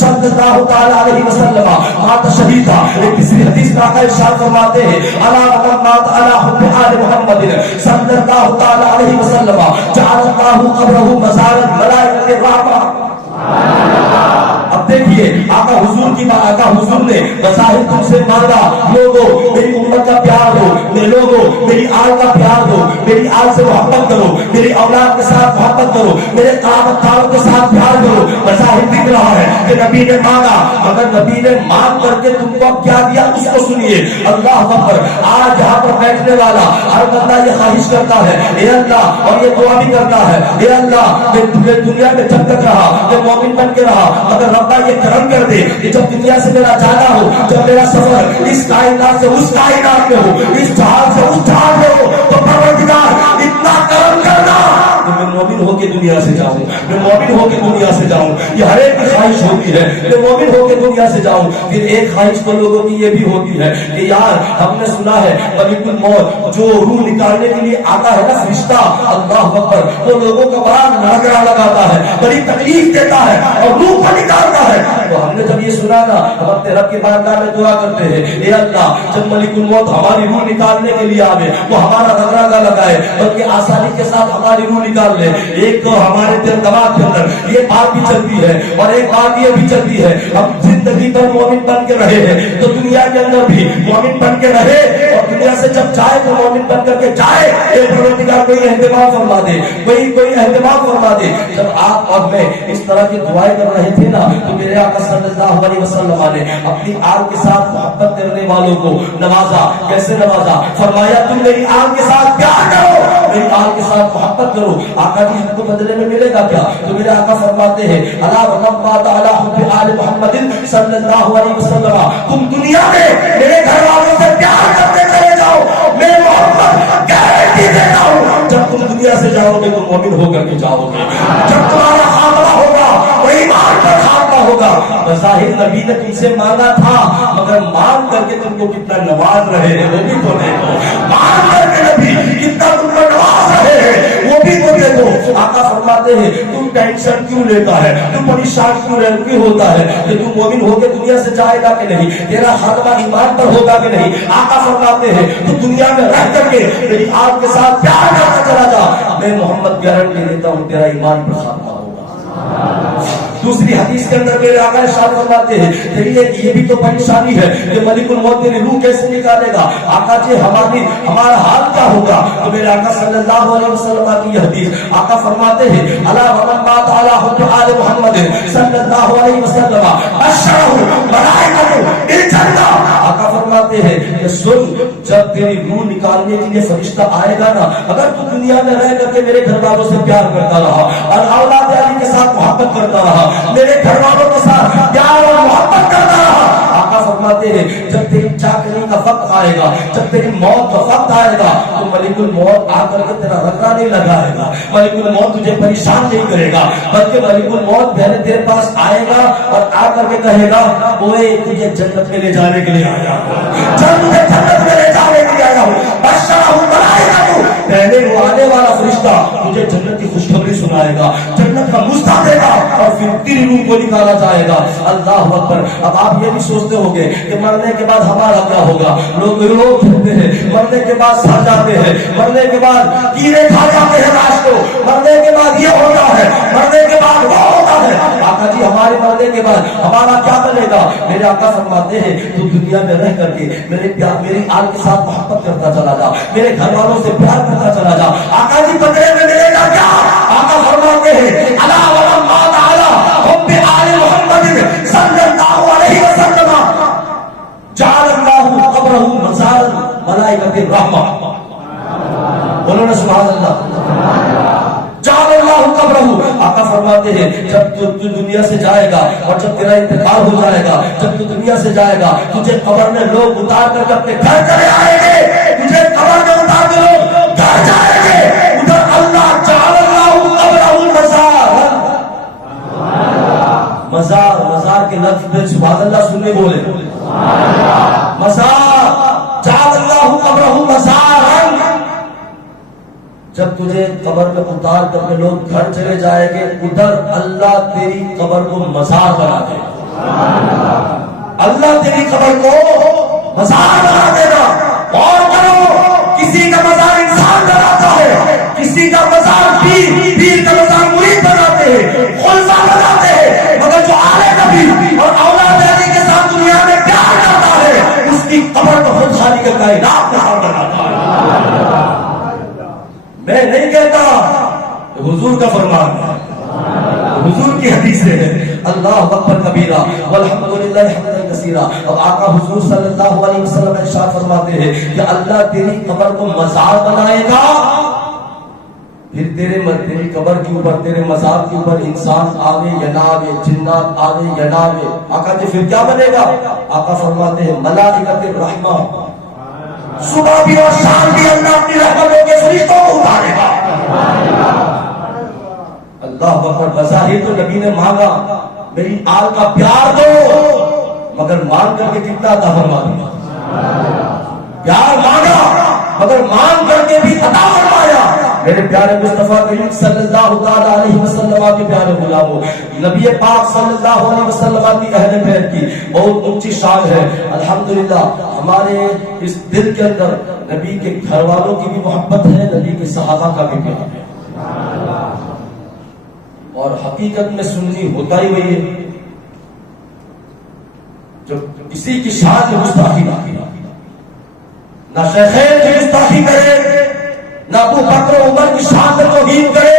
صلی اللہ تعالی علیہ وسلم مات شہیدا. ایک تیسری حدیث میں آقا ارشاد فرماتے ہیں الا ومن مات علی حب آل محمد صلی اللہ تعالی علیہ وسلم جعل اللہ قبرہ مزارا ملائکۃ الرحمہ. اب دیکھیے آقا حضور کی بات، آقا حضور نے بظاہر تم سے مانگا لوگوں میری امت کا پیار دو، میرے لوگوں میری آل کا پیار دو، میری آل سے محبت کرو، میری اولاد کے ساتھ محبت کرو، میرے قرابت داروں کے ساتھ پیار کرو. بظاہر دکھ رہا ہے کہ نبی نے مانگا مگر نبی نے مانگ کر کے تم کو کیا دیا اس کو سنیے. اللہ اکبر. آج یہاں پر بیٹھنے والا ہر بندہ یہ خواہش کرتا ہے اے اللہ، اور یہ دعا بھی کرتا ہے اے اللہ میں دنیا میں جب تک رہا میں مومن بن کے رہا، مگر ربا یہ کرم کر دے کہ جب دنیا سے میرا جانا ہو، جب میرا سفر اس کائنات سے اس کائنات میں ہو، اس جہاز سے اس جہاز میں ہو، تو پروردگار اتنا کرم کرنا کہ میں مومن ہو کے دنیا سے جاؤں، میں مومن ہو کے دنیا سے جاؤں. یہ ہر ایک کی خواہش ہوتی ہے میں مومن ہو کے دنیا سے جاؤں. پھر ایک خواہش تو لوگوں کی یہ بھی ہوتی ہے کہ یار ہم نے سنا ہے ملک الموت جو روح نکالنے کے لیے آتا ہے نا فرشتہ، اللہ اکبر، وہ لوگوں کا بڑا ناگرا لگاتا ہے، بڑی تکلیف دیتا ہے اور روح کو نکالتا ہے. تو ہم نے جب یہ سنا نا ہم اپنے رب کے بارگاہ میں دعا کرتے ہیں اے اللہ جب ملک الموت ہماری روح نکالنے کے لیے آوے وہ ہمارا رگڑا لگائے بلکہ آسانی کے ساتھ ہماری روح نکال لے. ایک تو ہمارے دل دماغ کے اندر یہ بات بھی چلتی ہے اور ایک بات یہ بھی چلتی ہے ہم زندگی پر مومن بن کے رہے ہیں تو دنیا کے اندر بھی مومن بن کے رہے اور دنیا سے جب جائے تو مومن بن کر کے جائے. اے پروردگار کوئی اہتمام فرما دے، کوئی اہتمام فرما دے. جب آپ اور میں اس طرح کی دعائیں کر رہے تھے نا تو میرے آقا صلی اللہ علیہ وسلم نے اپنی آل کے ساتھ محبت کرنے والوں کو نوازا. کیسے نوازا؟ فرمایا تم میری آل کے ساتھ پیار کرو، میری آل کے ساتھ محبت کرو. آقا کی حق کو بدلے میں ملے گا کیا؟ تو میرے آقا فرماتے ہیں الا ومن مات علی حب آل محمد صلی اللہ علیہ وسلم. تم دنیا میں میرے گھر والوں سے پیار کرتے چلے جاؤ، میں محمد گارنٹی دیتا ہوں جب تم دنیا سے جاؤ گے تو مومن ہو کر کے جاؤ گے. جب تمہارا خاتمہ ہوگا وہ ایمان پر خاتمہ ہوگا. بظاہر نبی نے تم سے مانگا تھا مگر مانگ کر کے تم کو کتنا نواز رہے ہیں وہ بھی تو دیکھو. مانگ کر کے نبی کتنا تم کو نواز رہے ہیں وہ بھی تو دیکھو. دیکھو آقا فرماتے ہیں تم ٹینشن کیوں لیتا ہے, تم پریشان کیوں ہوتا ہے کہ تم مومن ہو کے دنیا سے جائے گا کہ نہیں, تیرا خاتمہ ایمان پر ہوگا کہ نہیں. آقا فرماتے ہیں تو دنیا میں رہ کر کے میری آپ کے ساتھ پیار کرتا چلا جا, میں محمد گارنٹی دیتا ہوں تیرا ایمان پر خاتمہ ہوگا. دوسری حدیث کے اندر میرے آقا ارشاد فرماتے ہیں تیری یہ بھی تو پریشانی ہے کہ ملک الموت تیری روح کیسے نکالے گا. آقا جی ہمارا حال کیا ہوگا؟ تو میرے آقا صلی اللہ علیہ وسلم کی یہ حدیث, آقا فرماتے ہیں الا ومن مات علی حب آل محمد صلی اللہ علیہ وسلم بشرہ ملائکۃ الجنہ. آقا فرماتے ہیں کہ سن, جب تیری روح نکالنے کے لیے فرشتہ آئے گا نا, اگر تو دنیا میں رہ کر کے میرے گھر والوں سے پیار کرتا رہا اور اولاد علی کے ساتھ محبت کرتا رہا, میرے گھر والوں کے ساتھ پیار اور محبت کرتا رہا, آقا فرماتے ہیں جب تیری چاکری کا وقت آئے گا, جب تیری موت کا وقت آئے گا, تو ملک الموت آ کر کے تیرا رگڑا نہیں لگائے گا, ملک الموت تجھے پریشان نہیں کرے گا, بلکہ ملک الموت پہلے تیرے پاس آئے گا اور آ کر کے کہے گا اوے تجھے جنت میں لے جانے کے لیے آیا ہوں, تجھے جنت میں لے جانے کے لیے آیا ہوں. پہلے وہ آنے والا فرشتہ تجھے جنت کی خوشخبری سنائے گا, جنت کا مستہ دے گا اور پھر تیری روح کو نکالا جائے گا. اللہ اکبر. اب آپ یہ بھی سوچتے ہوں گے کہ مرنے کے بعد ہمارا کیا ہوگا؟ لوگ کہتے ہیں مرنے کے بعد سڑ جاتے ہیں, مرنے کے بعد کیڑے کھا جاتے ہیں لاش کو, مرنے کے بعد یہ ہوتا ہے, مرنے کے بعد وہ ہوتا ہے. آقا جی ہمارے مرنے کے بعد ہمارا کیا بنے گا؟ میرے آقا فرماتے ہیں تو دنیا میں رہ کر کے میری آل کے ساتھ محبت کرتا چلا جا, میرے گھر والوں سے پیار کرتا چلا جا. آقا جی بدلے میں ملے گا کیا؟ آقا فرماتے ہیں الا ولم مات علی حب آل محمد صلی اللہ علیہ وسلم جعل اللہ قبرہ مزارا ملائکۃ الرحمہ. بولو نا سبحان اللہ. جعل اللہ قبرہ. آقا فرماتے ہیں جب تو دنیا سے جائے گا اور جب تیرا انتقال ہو جائے گا, جب تو دنیا سے جائے گا, تجھے قبر میں لوگ اتار کر اپنے گھر چلے آئیں گے, تجھے قبر میں اتار کے لوگ گھر جائیں گے. ادھر اللہ جعل اللہ قبرہ مزارا, مزار کے لفظ پہ سبحان اللہ سننے بولے, مزار. جعل اللہ قبرہ مزارا. جب تجھے قبر میں اتار کر کے لوگ گھر چلے جائیں گے, ادھر اللہ تیری قبر کو مزار بنا دے گا. اللہ تیری قبر کو مزار بنا دے گا. اور کرو, کسی کا مزار انسان بناتا ہے, کسی کا مزار پیر کا مزار مرید بناتے ہیں, خلفاء بناتے ہیں, مگر جو آلے نبی اور اولاد علی کے ساتھ دنیا میں پیار کرتا ہے اس کی قبر کو خود خالی کا کائنات بناتا ہے. میں نہیں کہتا, حضور کا فرمان ہے, حضور کی حدیث ہے. اللہ اکبر کبیرہ والحمدللہ حمدا کثیرا. اور آقا حضور صلی اللہ علیہ وسلم ارشاد فرماتے ہیں کہ اللہ تیری قبر کو مزار بنائے گا, پھر تیری قبر کے اوپر, تیرے مزار کے اوپر انسان آوے یا نہ آوے, جنات آوے یا نہ آوے. آقا جی پھر کیا بنے گا؟ آقا فرماتے ہیں ملائکۃ الرحمہ. صبح بھی اور شام بھی اللہ اپنی رحمتوں کے فرشتوں کو اتارے گا. اللہ اکبر. بظاہر تو نبی نے مانگا میری آل کا پیار دو, مگر مانگ کر کے کتنا عطا فرما دیا. پیار مانگا مگر مانگ کر کے بھی عطا فرمایا. میرے پیارے مصطفیٰ کریم صلی اللہ تعالی علیہ وسلم کے پیارے غلاموں, نبی پاک صلی اللہ علیہ وسلم کی اہل بیت کی بہت اونچی شان ہے. الحمدللہ ہمارے اس دل کے اندر نبی کے گھر والوں کی بھی محبت ہے, نبی کے صحابہ کا بھی پیار ہے. اور حقیقت میں سنی ہوتا ہی وہی ہے جب کسی کی شان میں گستاخی نہ شیخین کی گستاخی کرے, نہ ابو بکر و عمر کی شان میں توہین کرے,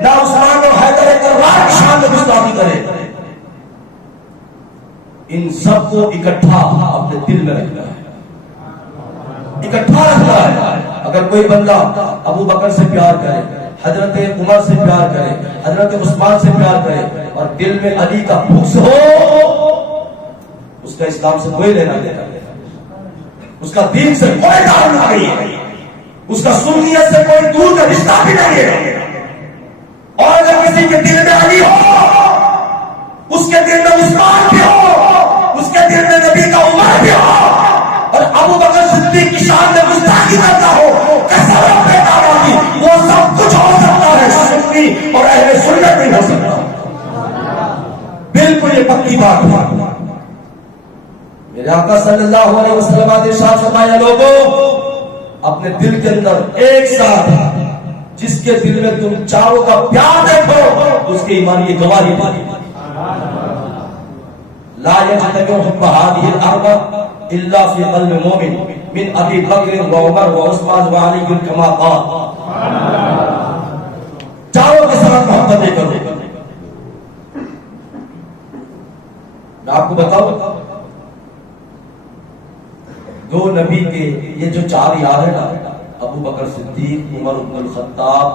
نہ عثمان و حیدر کرار کی شان میں گستاخی کرے. ان سب کو اکٹھا اپنے دل میں رکھنا ہے, اکٹھا رکھنا ہے. اگر کوئی بندہ ابو بکر سے پیار کرے, حضرت عمر سے پیار کرے, حضرت عثمان سے پیار کرے, اور دل میں علی کا بغض ہو, اس کا اسلام سے کوئی لینا دینا نہیں, اس کا دین سے کوئی تعلق نہیں ہے, اس کا سنیت سے کوئی دور کا رشتہ بھی نہیں ہے. اور اگر کسی کے دل میں علی ہو, اس کے دل میں عثمان بھی ہو, اس کے دل میں نبی کا عمر بھی ہو, اور ابو بکر صدیق کی شان میں گستاخی کرتا ہو, وہ سب کچھ ہو سکتا ہے یہ پکی بات ہے. میرے آقا صلی اللہ علیہ وسلم نے ارشاد فرمایا لوگوں اپنے دل کے اندر ایک ساتھ جس کے دل میں تم چاروں کا پیار دیکھو اس کے ایمان یہ گواہی پانی لا يجتمع حب هذه الاربع الا في قلب مؤمن من ابي بکر وعمر وعثمان وعلی كما قال. چاروں کے ساتھ محبت کرو. میں آپ کو بتاؤں دو نبی کے یہ جو چار یار ہیں نا ابو بکر صدیق عمر بن الخطاب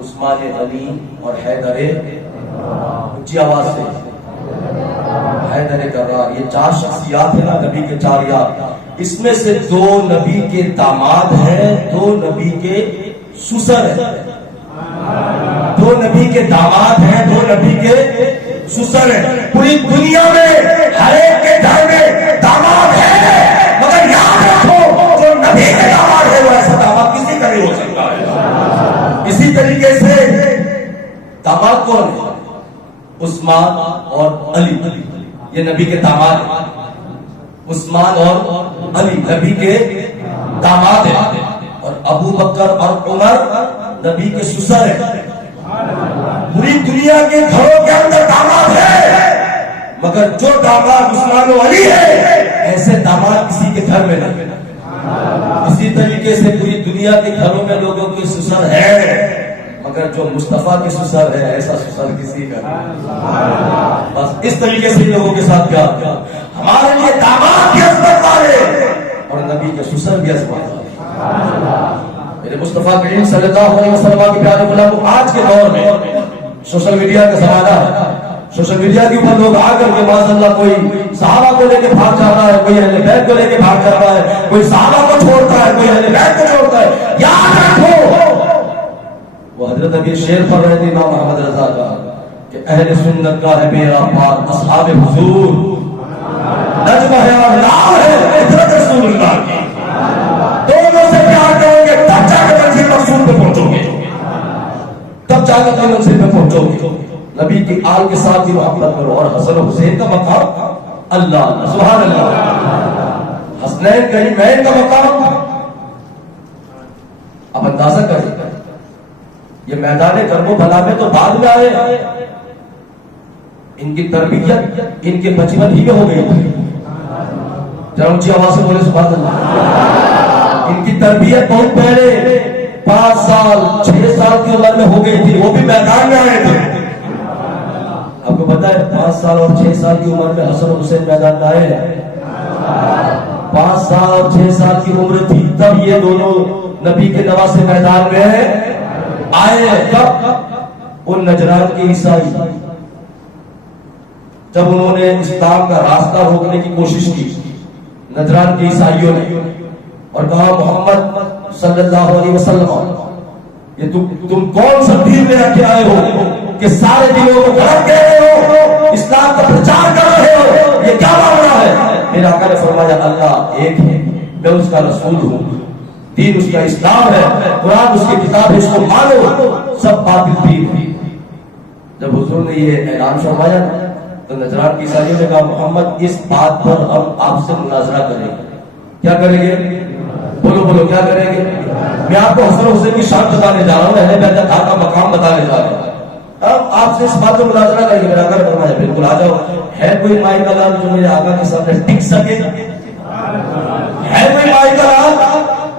عثمان غنی اور حیدر اونچی آواز سے حیدر کرار یہ چار شخصیات ہیں نا نبی کے چار یار. اس میں سے دو نبی کے داماد ہیں دو نبی کے سسر ہیں. دو نبی کے داماد ہیں دو نبی کے سسر ہیں. پوری دنیا میں ہر ایک کے گھر میں داماد ہے مگر یاد رکھو جو نبی کے داماد ہے وہ ایسا داماد کسی کا نہیں ہو سکتا ہے. اسی طریقے سے داماد کون ہے؟ عثمان اور علی یہ نبی کے داماد ہیں. عثمان اور علی نبی کے داماد ہیں اور ابو بکر اور عمر نبی کے سسر ہیں. پوری دنیا کے گھروں کے اندر داماد ہے مگر جو داماد عثمان و علی ہے ایسے داماد کسی کے گھر میں نہیں. اسی طریقے سے پوری دنیا کے گھروں میں لوگوں کے سسر ہے مگر جو مصطفیٰ کے سسر ہے ایسا سسر کسی کا نہیں. بس اس طریقے سے لوگوں کے ساتھ کیا ہمارے لیے داماد بھی عظمت والے اور نبی کے سسر بھی عظمت والے. میرے مصطفیٰ کریم صلی اللہ علیہ وسلم کے پیارے غلام آج کے دور میں سوشل میڈیا کا زمانہ ہے. سوشل میڈیا کے اوپر لوگ آ کر کے ماشاء اللہ کوئی صحابہ کو لے کے بھاگ جاتا ہے کوئی اہل بیت کو لے کے بھاگ جاتا ہے کوئی صحابہ کو چھوڑتا ہے کوئی اہل بیت کو چھوڑتا ہے. یاد رکھو وہ حضرت ابھی شعر پڑھ رہے تھے امام محمد رضا کا کہ اہل سنت کا ہے میرا پاک اصحاب حضور نجم ہے اور لال ہے حضرت رسول اللہ کی. دونوں سے پیار کرو گے تب جا کے منزل مقصود پہ پہنچو گے تب جا کے منزل پہ پہنچو گے. نبی کی آل کے ساتھ بھی محبت کرو اور حسن و حسین کا مقام اللہ سبحان اللہ حسنین کریمین کا مقام اب اندازہ کریں یہ میدان کرم و بلا میں تو بعد میں آئے. ان کی تربیت ان کے بچپن ہی میں ہو گئی تھی. ذرا اونچی آواز سے بولے سبحان اللہ. ان کی تربیت بہت پہلے 5 سال 6 سال کی عمر میں ہو گئی تھی وہ بھی میدان میں آئے تھے. آپ کو پتا ہے 5 سال اور 6 سال کی عمر میں حسن و حسین میدان میں آئے ہیں. 5 سال اور 6 سال کی عمر تھی تب یہ دونوں نبی کے نواسے میدان میں آئے. کب ان نجران کے عیسائی جب انہوں نے اسلام کا راستہ روکنے کی کوشش کی نجران کے عیسائیوں نے اور کہا محمد صلی اللہ علیہ وسلم یہ تم کون سا دین لے کے آئے ہو کہ سارے دینوں کو غلط کہہ رہے ہو اسلام کا پرچار کر رہے ہو یہ کیا معاملہ ہے. میرے آقا نے فرمایا اللہ ایک ہے میں اس کا رسول ہوں دین اس کا اسلام ہے قرآن اس کی کتاب ہے اس کو مانو سب باطل دین ہے. جب حضور نے یہ اعلان فرمایا تو نجران کی عیسائیوں نے کہا محمد اس بات پر ہم آپ سے مناظرہ کریں گے. کیا کریں گے؟ بولو بولو کیا کریں گے؟ میں آپ کو حسن حسین کی شان بتانے جا رہا ہوں اہل بیت کا مقام بتانے جا رہا ہوں. ہم آپ سے اس بات پر مناظرہ کریں گے. میرا آقا نے فرمایا بالکل آ جاؤ. ہے کوئی مائی کا لال جو میرے آقا کے سامنے ٹک سکے؟ ہے کوئی مائی کا لال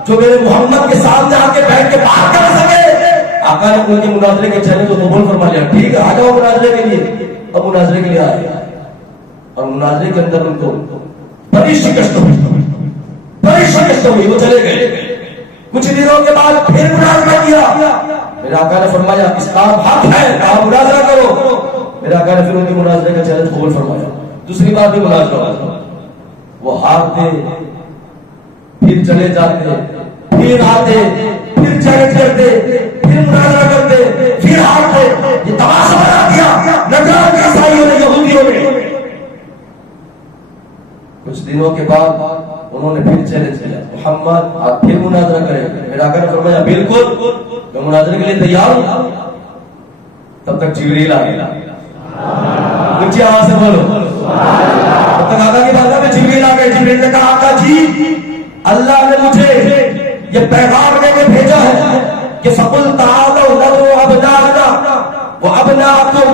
جو میرے محمد کے سامنے آ کے بیٹھ کے بات کر سکے؟ آقا نے ان کے مناظرے کے چہرے کو قبول فرما لیا. ٹھیک ہے آ جاؤ مناظرے کے لیے. اب مناظرے کے لیے آئے اور مناظرے کے اندر ان کو بڑی شکست ہوئی وہ چلے گئے. کچھ دنوں کے بعد پھر مناظرہ کیا. میرے آقا نے فرمایا اسلام حق ہے آپ مناظرہ کرو. میرے آقا نے پھر ان کے مناظرے کا چیلنج قبول فرمایا. دوسری بار بھی مناظرہ ہوا وہ ہارتے پھر چلے جاتے پھر آتے پھر چیلنج کرتے پھر مناظرہ کرتے پھر ہارتے. یہ تماشا بنا دیا نجران کے عیسائیوں نے یہودیوں نے. کچھ دنوں کے بعد انہوں نے پھر چیلنج کیا محمد آپ پھر مناظرہ کریں. میرا آقا نے فرمایا بالکل میں مناظرے کے لیے تیار ہوں. تب تک جبریل آ گیا. اونچی آواز سے بولو تو آقا کی بارگاہ میں جبریل آ گئے. جبریل نے کہا آقا جی اللہ نے مجھے یہ پیغام دے کے بھیجا ہے کہ فقل تعالوا ندعو ابناءنا وابناءکم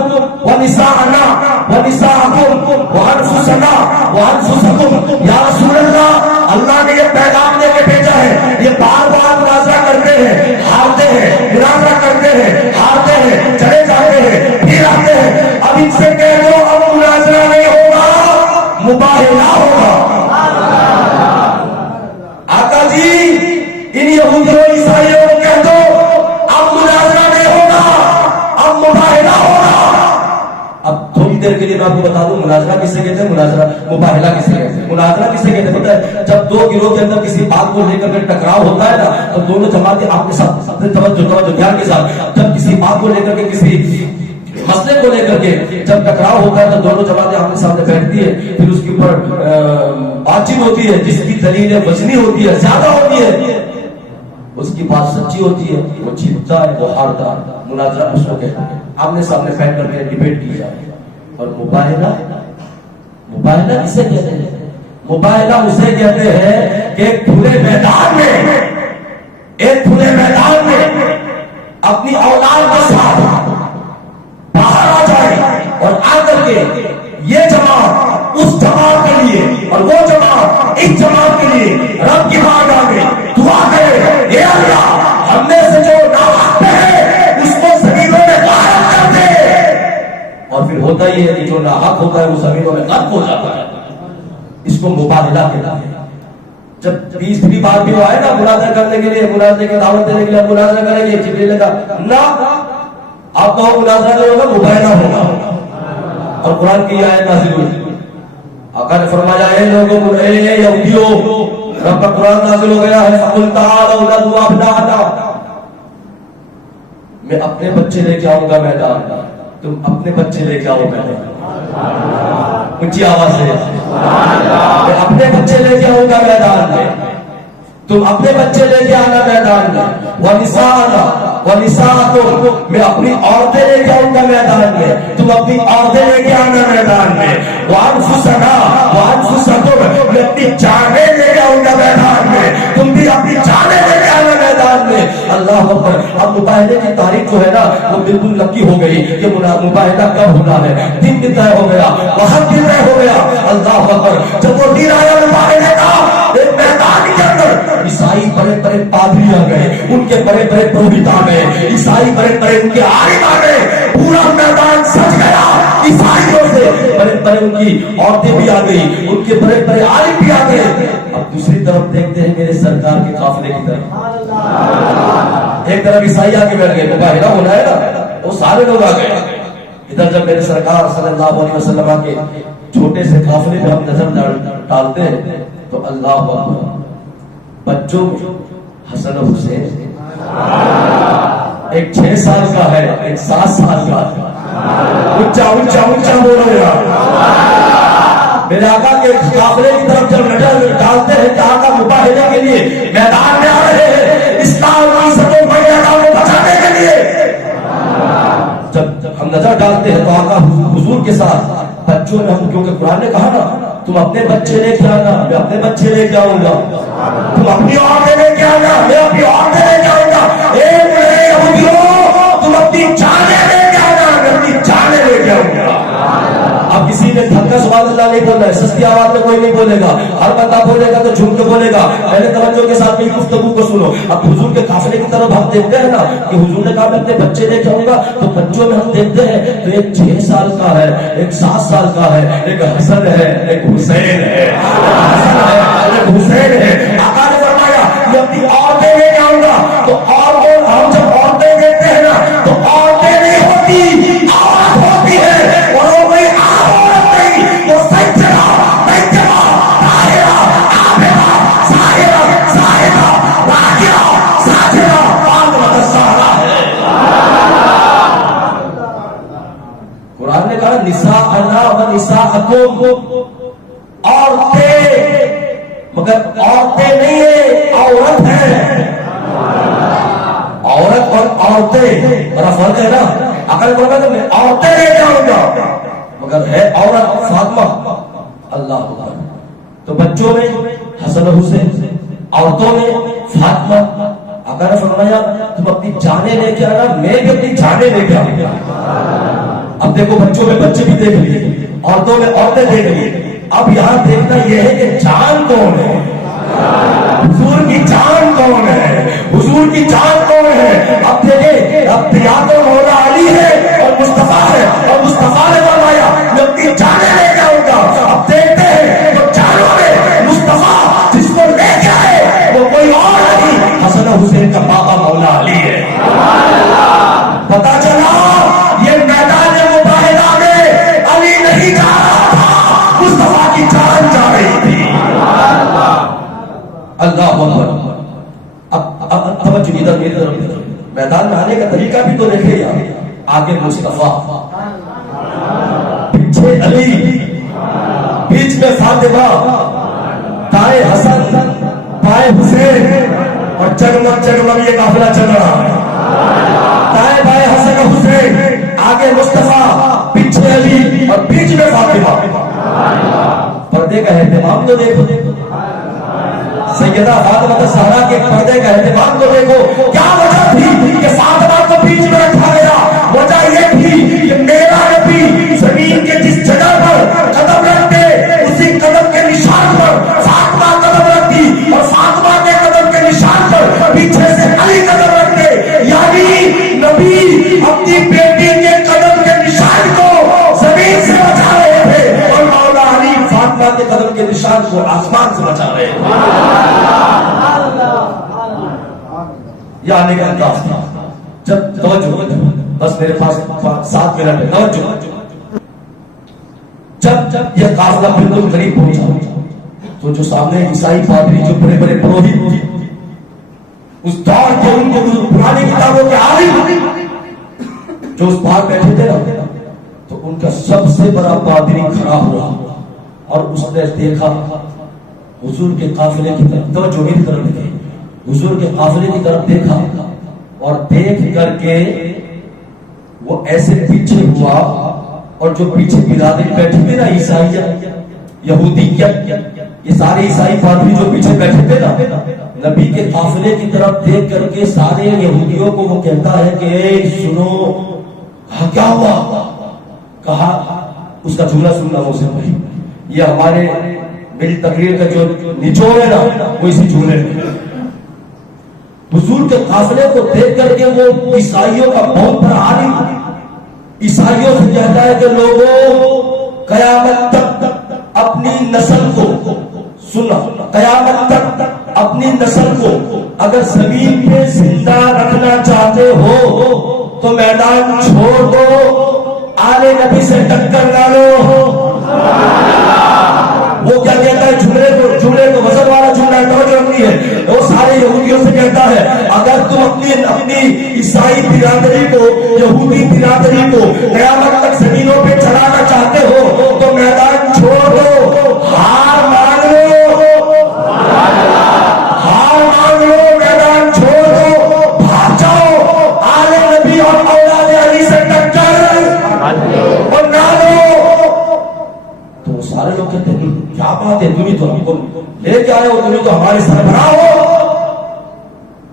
ونساءنا ونساءکم وانفسنا وانفسکم. یا رسول اللہ اللہ نے یہ پیغام دے کے بھیجا ہے. یہ بار بار مناظرہ کرتے ہیں ہارتے ہیں, مناظرہ کرتے ہیں ہارتے ہیں, چلے جاتے ہیں پھر آتے ہیں. اب ان سے کہہ دو اب مناظرہ نہیں ہوگا, مباہلہ ہوگا. آقا جی ان یہودیوں عیسائیوں کو کہہ دو اب مناظرہ نہیں ہوگا, اب مباہلہ ہوگا. اب تھوڑی دیر کے لیے میں آپ کو بتا دوں مناظرہ کسے کہتے ہیں, مناظرہ مباہلہ کسے کہتے ہیں. مناظرہ کسے کہتے ہیں پتہ ہے, جب دو گروہ کے اندر کسی بات کو لے کر کے ٹکراؤ ہوتا ہے نا تو دونوں جماعتیں آپ کے ساتھ اپنے توجہ دھیان کے ساتھ جب کسی بات کو لے کر کے کسی مسئلے کو لے کر کے جب ٹکراؤ ہوتا ہے تو دونوں جماعتیں آمنے سامنے بیٹھتی ہے, پھر اس کے اوپر بات چیت ہوتی ہے جس کی دلیل وزنی ہوتی ہے, زیادہ ہوتی ہے, اس کی بات سچی ہوتی ہے, وہ جیتتا ہے وہ ہارتا ہے. مناظرہ اس کو کہتے ہیں آمنے سامنے بیٹھ کر کے ڈیبیٹ کی جائے. اور مباہلہ, مباہلہ کسے کہتے ہیں؟ مباہلہ اسے کہتے ہیں کہ ایک کھلے میدان میں, ایک کھلے میدان میں اپنی اولاد کے ساتھ باہر آ جائے اور آ کر کے یہ جماعت اس جماعت کے لیے اور وہ جماعت اس جماعت کے لیے رب کی بارگاہ میں دعا کرے, اے اللہ ہم میں سے جو ناحق ہے اس کو زمینوں میں غارق کر دے. اور پھر ہوتا ہی ہے کہ جو ناحق ہوتا ہے وہ زمینوں میں غرق ہو جاتا ہے. اس کو مباہلہ کہتے ہیں. جب 20 بار بھی وہ آئے نا مناظرہ کرنے کے لیے, مناظرے کی دعوت دینے کے لیے مناظرہ کریں گے, جبریل کا نہ آپ کا مناظرہ نہیں ہوگا, مباہلہ ہوگا. اور قرآن کی آیت نازل ہوئی, آقا نے فرمایا اے لوگوں کو, اے یہودیوں, رب کا قرآن نازل ہو گیا ہے فقل تعالوا ندعو ابناءنا, میں اپنے بچے لے کے آؤں گا میدان, تم اپنے بچے لے کے آؤ میدان. اونچی آواز سے میں اپنے بچے لے کے آؤں گا میدان میں, تم اپنے بچے لے کے آنا میدان میں. وَنِسَاءَنَا وَنِسَاءَكُمْ, میں اپنی عورتیں لے کے آؤں گا میدان میں, تم اپنی عورتیں لے کے آنا میدان میں. وَأَنفُسَنَا وَأَنفُسَكُمْ, میں اپنی جانیں لے کے آؤں گا میدان میں, تم بھی اپنی جانیں لے کے آنا میدان میں. اللہ اکبر. اب مباہلے کی تاریخ جو ہے نا وہ بالکل لکی ہو گئی کہ مباہلہ کب ہونا ہے, دن بھی طے ہو گیا, وقت بھی طے ہو گیا. اللہ اکبر. جب وہ دن آیا مباہلے کا, ایک میدان کے اندر عیسائی بڑے بڑے پادری آ گئے, ان کے بڑے بڑے پروہت آ گئے, عیسائی بڑے بڑے ان کے عالم آ گئے, پورا میدان سج گیا عیسائیوں سے. بڑے بڑے ان کی عورتیں بھی آ گئی, ان کے بڑے بڑے عالم بھی آ گئے. اب دوسری طرف دیکھتے ہیں میرے سرکار کے قافلے کی طرف, ایک طرف عیسائی آ کے بیٹھ گئے, مباہلہ ہونا ہے نا, وہ سارے لوگ آ گئے. ادھر جب میرے سرکار صلی اللہ علیہ وسلم کے چھوٹے سے قافلے پہ ہم نظر ڈالتے ہیں تو اللہ اکبر, بچوں حسن و حسین, ایک 6 سال کا ہے, ایک 7 سال کا ہے. اونچا اونچا اونچا بول رہے ہیں. میرے آقا کے قافلے کی طرف جب نظر ڈالتے ہیں کہ آقا مباہلے کے لیے میدان میں آ رہے ہیں, اسلام کی عزت و مریادہ کو بچانے کے لیے. جب ہم نظر ڈالتے ہیں تو آقا حضور کے ساتھ بچوں میں, ہم کیونکہ قرآن نے کہا نا تم اپنے بچے لے کے آنا, میں اپنے بچے لے کے آؤں گا, تم اپنی عورتیں لے کے آنا, میں اپنی عورتیں لے کے آؤں گا. تم اپنی جانیں لے کے آنا, میں اپنی جانیں لے کے آؤں گا. اب کسی نے دھکا سبحان اللہ نہیں بولنا ہے, سستی آواز میں کوئی نہیں بولے گا, ہر بندہ بولے گا تو جھوم کے بولے گا. پہلے توجہ کے ساتھ میری گفتگو کو سنو. اب حضور کے قافلے کی طرف ہم دیکھتے ہیں نا کہ حضور نے کہا میں اپنے بچے لے کے آؤں گا, تو بچوں میں ہم دیکھتے ہیں تو ایک 6 سال کا ہے, ایک 7 سال کا ہے, ایک حسن ہے, ایک حسین ہے, ایک حسین ہے. آقا نے فرمایا میں اپنی عورتیں لے کے آؤں گا. تو عورتوں, ہم جب عورتیں دیکھتے ہیں نا تو عورتیں نہیں ہوتی, عورت ہوتی ہے. اور وہ کوئی عورت نہیں, وہ سجدہ سجدہ طاہرہ عابدہ ساحرہ ساحرہ راکعہ ساجدہ فاطمہ الزہرا ہے. قرآن نے کہا نساءنا و نساءکم, عورتیں, مگر عورتیں نہیں ہے, عورت ہے. عورت اور عورتیں بڑا فرق ہے نا. اگر میں عورتیں لے کے آؤں گا, مگر ہے عورت فاطمہ، اللہ اکبر. تو بچوں میں حسن و حسین، عورتوں میں فاطمہ. آقا نے فرمایا تم اپنی جانیں لے کے آنا، میں بھی اپنی جانیں لے کے آؤں گا. اب دیکھو بچوں میں بچے بھی دیکھ لیے، عورتوں میں عورتیں دیکھ لیے. اب یہاں دیکھنا یہ ہے کہ جان کون ہے، حضور کی جان کون ہے، حضور کی جان کون ہے. اب دیکھیں اب یا تو مولا علی ہے اور مصطفیٰ ہے، اور مصطفیٰ نے فرمایا میں اپنی جانیں لے کے آؤں گا. اب دیکھتے ہیں تو جانوں میں مصطفیٰ جس کو لے کے آئے وہ کوئی اور نہیں، حسن حسین کا بابا مولا علی ہے. پتا چلا یہ میدان مباہلہ میں علی نہیں جا رہا تھا، مصطفیٰ کی جان جا رہی تھی. اللہ اکبر. اب توجہ ادھر میری طرف دیکھو، میدان میں آنے کا طریقہ بھی تو دیکھے یار. آگے مصطفیٰ، پیچھے علی، بیچ میں فاطمہ، دائیں حسن بائیں حسین، اور جگمگ جگمگ یہ قافلہ چل رہا ہے. دائیں بائیں حسن و حسین، آگے مصطفیٰ، پیچھے علی اور بیچ میں فاطمہ. پردے کا اہتمام تو دیکھو، سیدہ فاطمہ الزہرا کے پردے کا اہتمام تو دیکھو. کیا وجہ تھی کہ فاطمہ کو بیچ میں رکھا گیا؟ وجہ یہ تھی کہ میرا نبی زمین کے جس جگہ پر قدم رکھتے اسی قدم کے نشان پر فاطمہ قدم رکھتی، اور فاطمہ کے قدم کے نشان پر پیچھے سے علی قدم رکھتے. یعنی نبی اپنی بیٹی کے قدم کے نشان کو زمین سے بچا رہے تھے، اور مولا علی فاطمہ کے قدم کے نشان کو آسمان سے بچا رہے تھے. یہ آنے کا انداز تھا. جب توجہ، بس میرے پاس 7 منٹ ہے، توجہ. جب یہ قافلہ بالکل قریب پہنچا تو جو سامنے عیسائی پادری جو بڑے بڑے پروہت اس دور کے ان کو پرانی کتابوں کے عالم جو اس پار بیٹھے تھے نا، تو ان کا سب سے بڑا پادری کھڑا ہوا اور اس نے دیکھا حضور کے قافلے کی طرف. توجہ میری طرف دیکھیں، حضور کے قافلے کی طرف دیکھا اور دیکھ کر کے وہ ایسے پیچھے ہوا، اور جو پیچھے برادری بیٹھی تھی نا، عیسائیت، یہودیت، یہ سارے عیسائی پادری جو پیچھے بیٹھے تھے نا، نبی کے قافلے کی طرف دیکھ کر کے سارے یہودیوں کو وہ کہتا ہے کہ اے سنو. کہا کیا ہوا؟ کہا اس کا جملہ سننا مجھ سے بھائی، یہ ہمارے میری تقریر کا جو نچوڑ ہے نا وہ اسی جملے میں. حضور کے قافلے کو دیکھ کر کے وہ عیسائیوں کا بہت بڑا عالم عیسائیوں سے کہتا ہے کہ لوگوں قیامت تک اپنی نسل کو سننا، قیامت تک اپنی نسل کو اگر زمین پہ زندہ رکھنا چاہتے ہو تو میدان چھوڑ دو، آل نبی سے ٹکر نہ لو. وہ کیا کہتا ہے؟ جملے کو وزن والا جملہ توجہ رکھنی ہے. وہ سارے یہودیوں سے کہتا ہے اگر تم اپنی عیسائی برادری کو، یہودی برادری کو قیامت تک زمینوں پہ چلانا چاہتے ہو تو میدان چھوڑ دو، ہار مان لو، ہار مان لو، میدان چھوڑ دو، بھاگ جاؤ، آل نبی اور اولاد علی سے ٹکر اور نہ لو. تو سارے لوگ کہتے ہیں کیا بات ہے، تمہیں تو ہم کو لے کے آئے ہو، تمہیں تو ہمارے سربراہ ہو.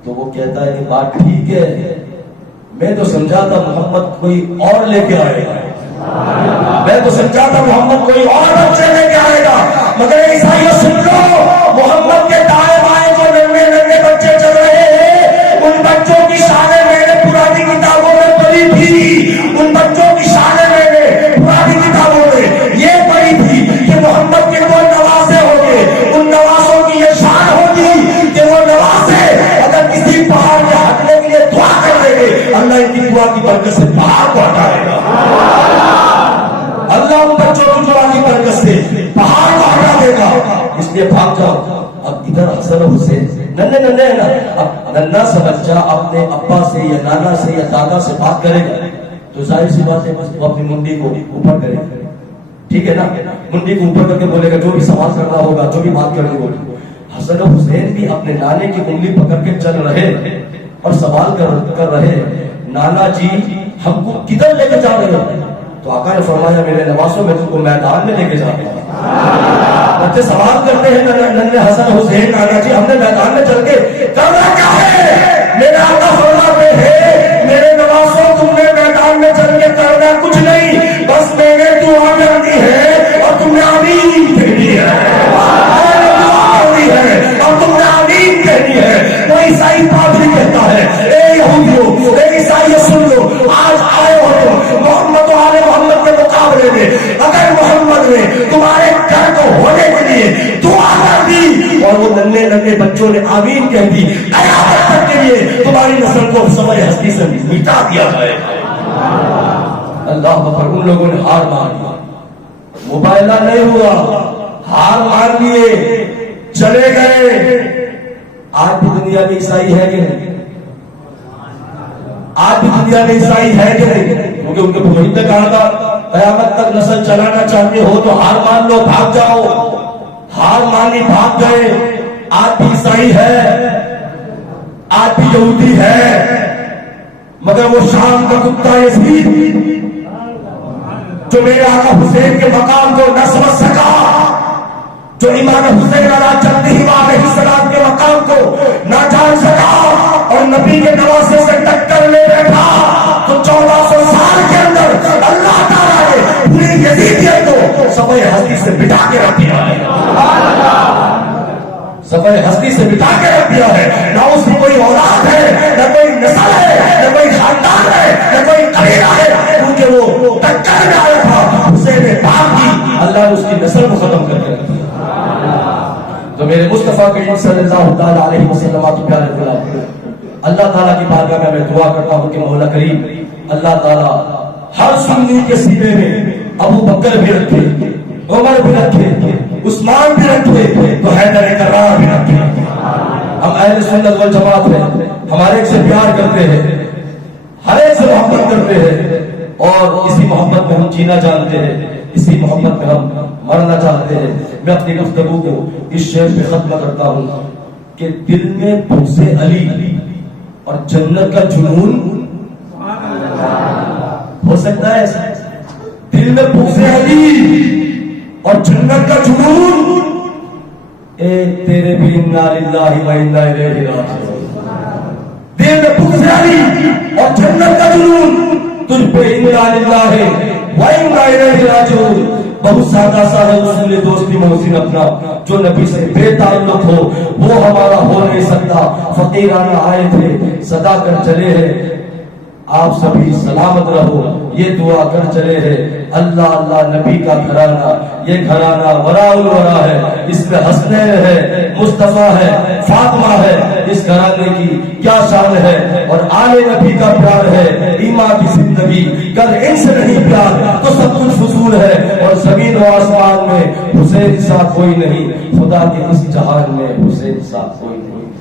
تو وہ کہتا ہے کہ بات ٹھیک ہے، میں تو سمجھا تھا محمد کوئی اور لے کے آئے گا، میں تو سمجھا تھا محمد کوئی اور بچے لے کے آئے گا، مگر عیسائیوں سن لو، محمد کے دائیں بائیں جو ننھے ننھے بچے چل رہے ہیں ان بچوں کی شانیں میں نے پرانی کتابوں میں پڑھی تھی، ان بچوں کی شانیں میں نے پرانی کتابوں میں یہ پڑھی تھی کہ محمد کے وہ نواسے ہوں گے، ان نواسوں کی یہ شان ہوگی کہ وہ نواسے اگر کسی پہاڑ کے ہٹنے کے لیے دعا کر دیں گے اللہ ان کی دعا کی برکت سے پہاڑ کو ہٹائے گا. اللہ ان بچوں کی دعا کی برکت سے پہاڑ کو ہٹا دے گا. اس لیے بھاگ جاؤ. اب ادھر حسن و حسین ننھے ننھے نا، اب ننھا سا بچہ اپنے ابا سے یا نانا سے یا دادا سے بات کرے گا تو ظاہر سی بات ہے وہ اپنی منڈی کو اوپر کرے گا، ٹھیک ہے نا، منڈی کو اوپر کر کے بولے گا جو بھی سوال کرنا ہوگا، جو بھی بات کرنی ہوگی. حسن و حسین بھی اپنے نانے کی انگلی پکڑ کے چل رہے اور سوال کر رہے، نانا جی ہم کو کدھر لے کے جا رہے ہیں؟ تو آقا نے فرمایا میرے نواسوں میں تم کو میدان میں لے کے جاتا ہوں. بچے سوال کرتے ہیں ننھے حسن حسین نانا جی ہم نے میدان میں چل کے کرنا کیا ہے؟ میرے آقا فرماتے ہیں میرے نواسوں تم نے میدان میں چل کے کرنا کچھ نہیں، بس میں نے دعا کرنی ہے اور تم نے آمین کہنی ہے. اور تم نے آمین کہنی ہے. وہ عیسائی پادری کہتا ہے اے یہودیو اے عیسائی سن لو، آج آئے ہو محمد و آل محمد کے مقابلے میں، اگر محمد نے تمہارے گھر کو ہونے کے لیے دعا کر دی اور وہ ننھے ننھے بچوں نے آمین کہہ دی، قیامت تک کے لیے تمہاری نسل کو سوائے ہستی سے مٹا دیا جائے. اللہ اکبر. ان لوگوں نے ہار مان لیا، مباہلہ نہیں ہوا، ہار مان لیے، چلے گئے. آج بھی دنیا میں عیسائی ہے کہ نہیں؟ آج بھی دنیا میں عیسائی ہے کہ نہیں؟ کیونکہ ان کے بزرگ نے کہا تھا قیامت تک نسل چلانا چاہتے ہو تو ہار مان لو، بھاگ جاؤ. ہار مانی بھاگ گئے. آج بھی عیسائی ہے، آج بھی یہودی ہے، مگر وہ شام کا کتا یزید جو میرے آقا حسین کے مقام کو نہ سمجھ سکا، جو امام حسین علیہ جدہ علیہ السلام کے مقام کو نہ جان سکا اور نبی کے نواسے سے ٹکر لے بیٹھا، تو 1400 سال کے اندر اللہ تعالیٰ نے پوری یزیدیت کو صفحہ ہستی سے مٹا کے رکھ دیا ہے. صفحہ ہستی سے مٹا کے رکھ دیا ہے. نہ اس کی کوئی اولاد ہے، نہ کوئی نسل ہے، نہ کوئی خاندان ہے، نہ کوئی قبیلہ ہے، کیونکہ وہ ٹکر میں آیا تھا. حسین پاک کی اللہ نے اس کی نسل کو ختم کر دیا. تو میرے مصطفیٰ کریم صلی اللہ تعالیٰ علیہ وسلم پیارے غلام، اللہ تعالیٰ کی بارگاہ میں میں دعا کرتا ہوں کہ مولا کریم اللہ تعالیٰ ہر سنی کے سینے میں ابو بکر بھی رکھے، عمر بھی رکھے، عثمان بھی رکھے، تو حیدر کرار بھی رکھے. ہم اہل سنت والجماعت ہیں، ہمارے ایک سے پیار کرتے ہیں، ہر ایک سے محبت کرتے ہیں، اور اسی محبت میں ہم جینا جانتے ہیں، اسی محبت میں ہم مرنا چاہتے ہیں. میں اپنی گفتگو کو اس شعر پہ ختم کرتا ہوں کہ دل میں بغض علی اور جنت کا جنون ہو سکتا ہے. دل میں بغض علی اور جنت کا جنون، اے تیرے بھی انا للہ و انا الیہ راجعون. دل میں بغض علی اور جنت کا جنون، تجھ پہ انا للہ و انا الیہ راجعون. بہت سادہ سا ہے رسول دوستی محسن اپنا، جو نبی سے بے تعلق ہو وہ ہمارا ہو نہیں سکتا. فقیرانہ آئے تھے صدا کر چلے ہیں، آپ سبھی سلامت رہو یہ دعا کر چلے ہیں. اللہ اللہ نبی کا گھرانہ، یہ گھرانہ وراء الورا ہے، اس میں حسنین ہے، مصطفیٰ ہے، فاطمہ ہے. اس گھرانے کی کیا شان ہے، اور آل نبی کا پیار ہے. ایمان کی زندگی گر ان سے نہیں پیار تو سب کچھ فضول ہے. اور زمین و آسمان میں حسین سا کوئی نہیں، خدا کے اس جہان میں حسین سا کوئی نہیں.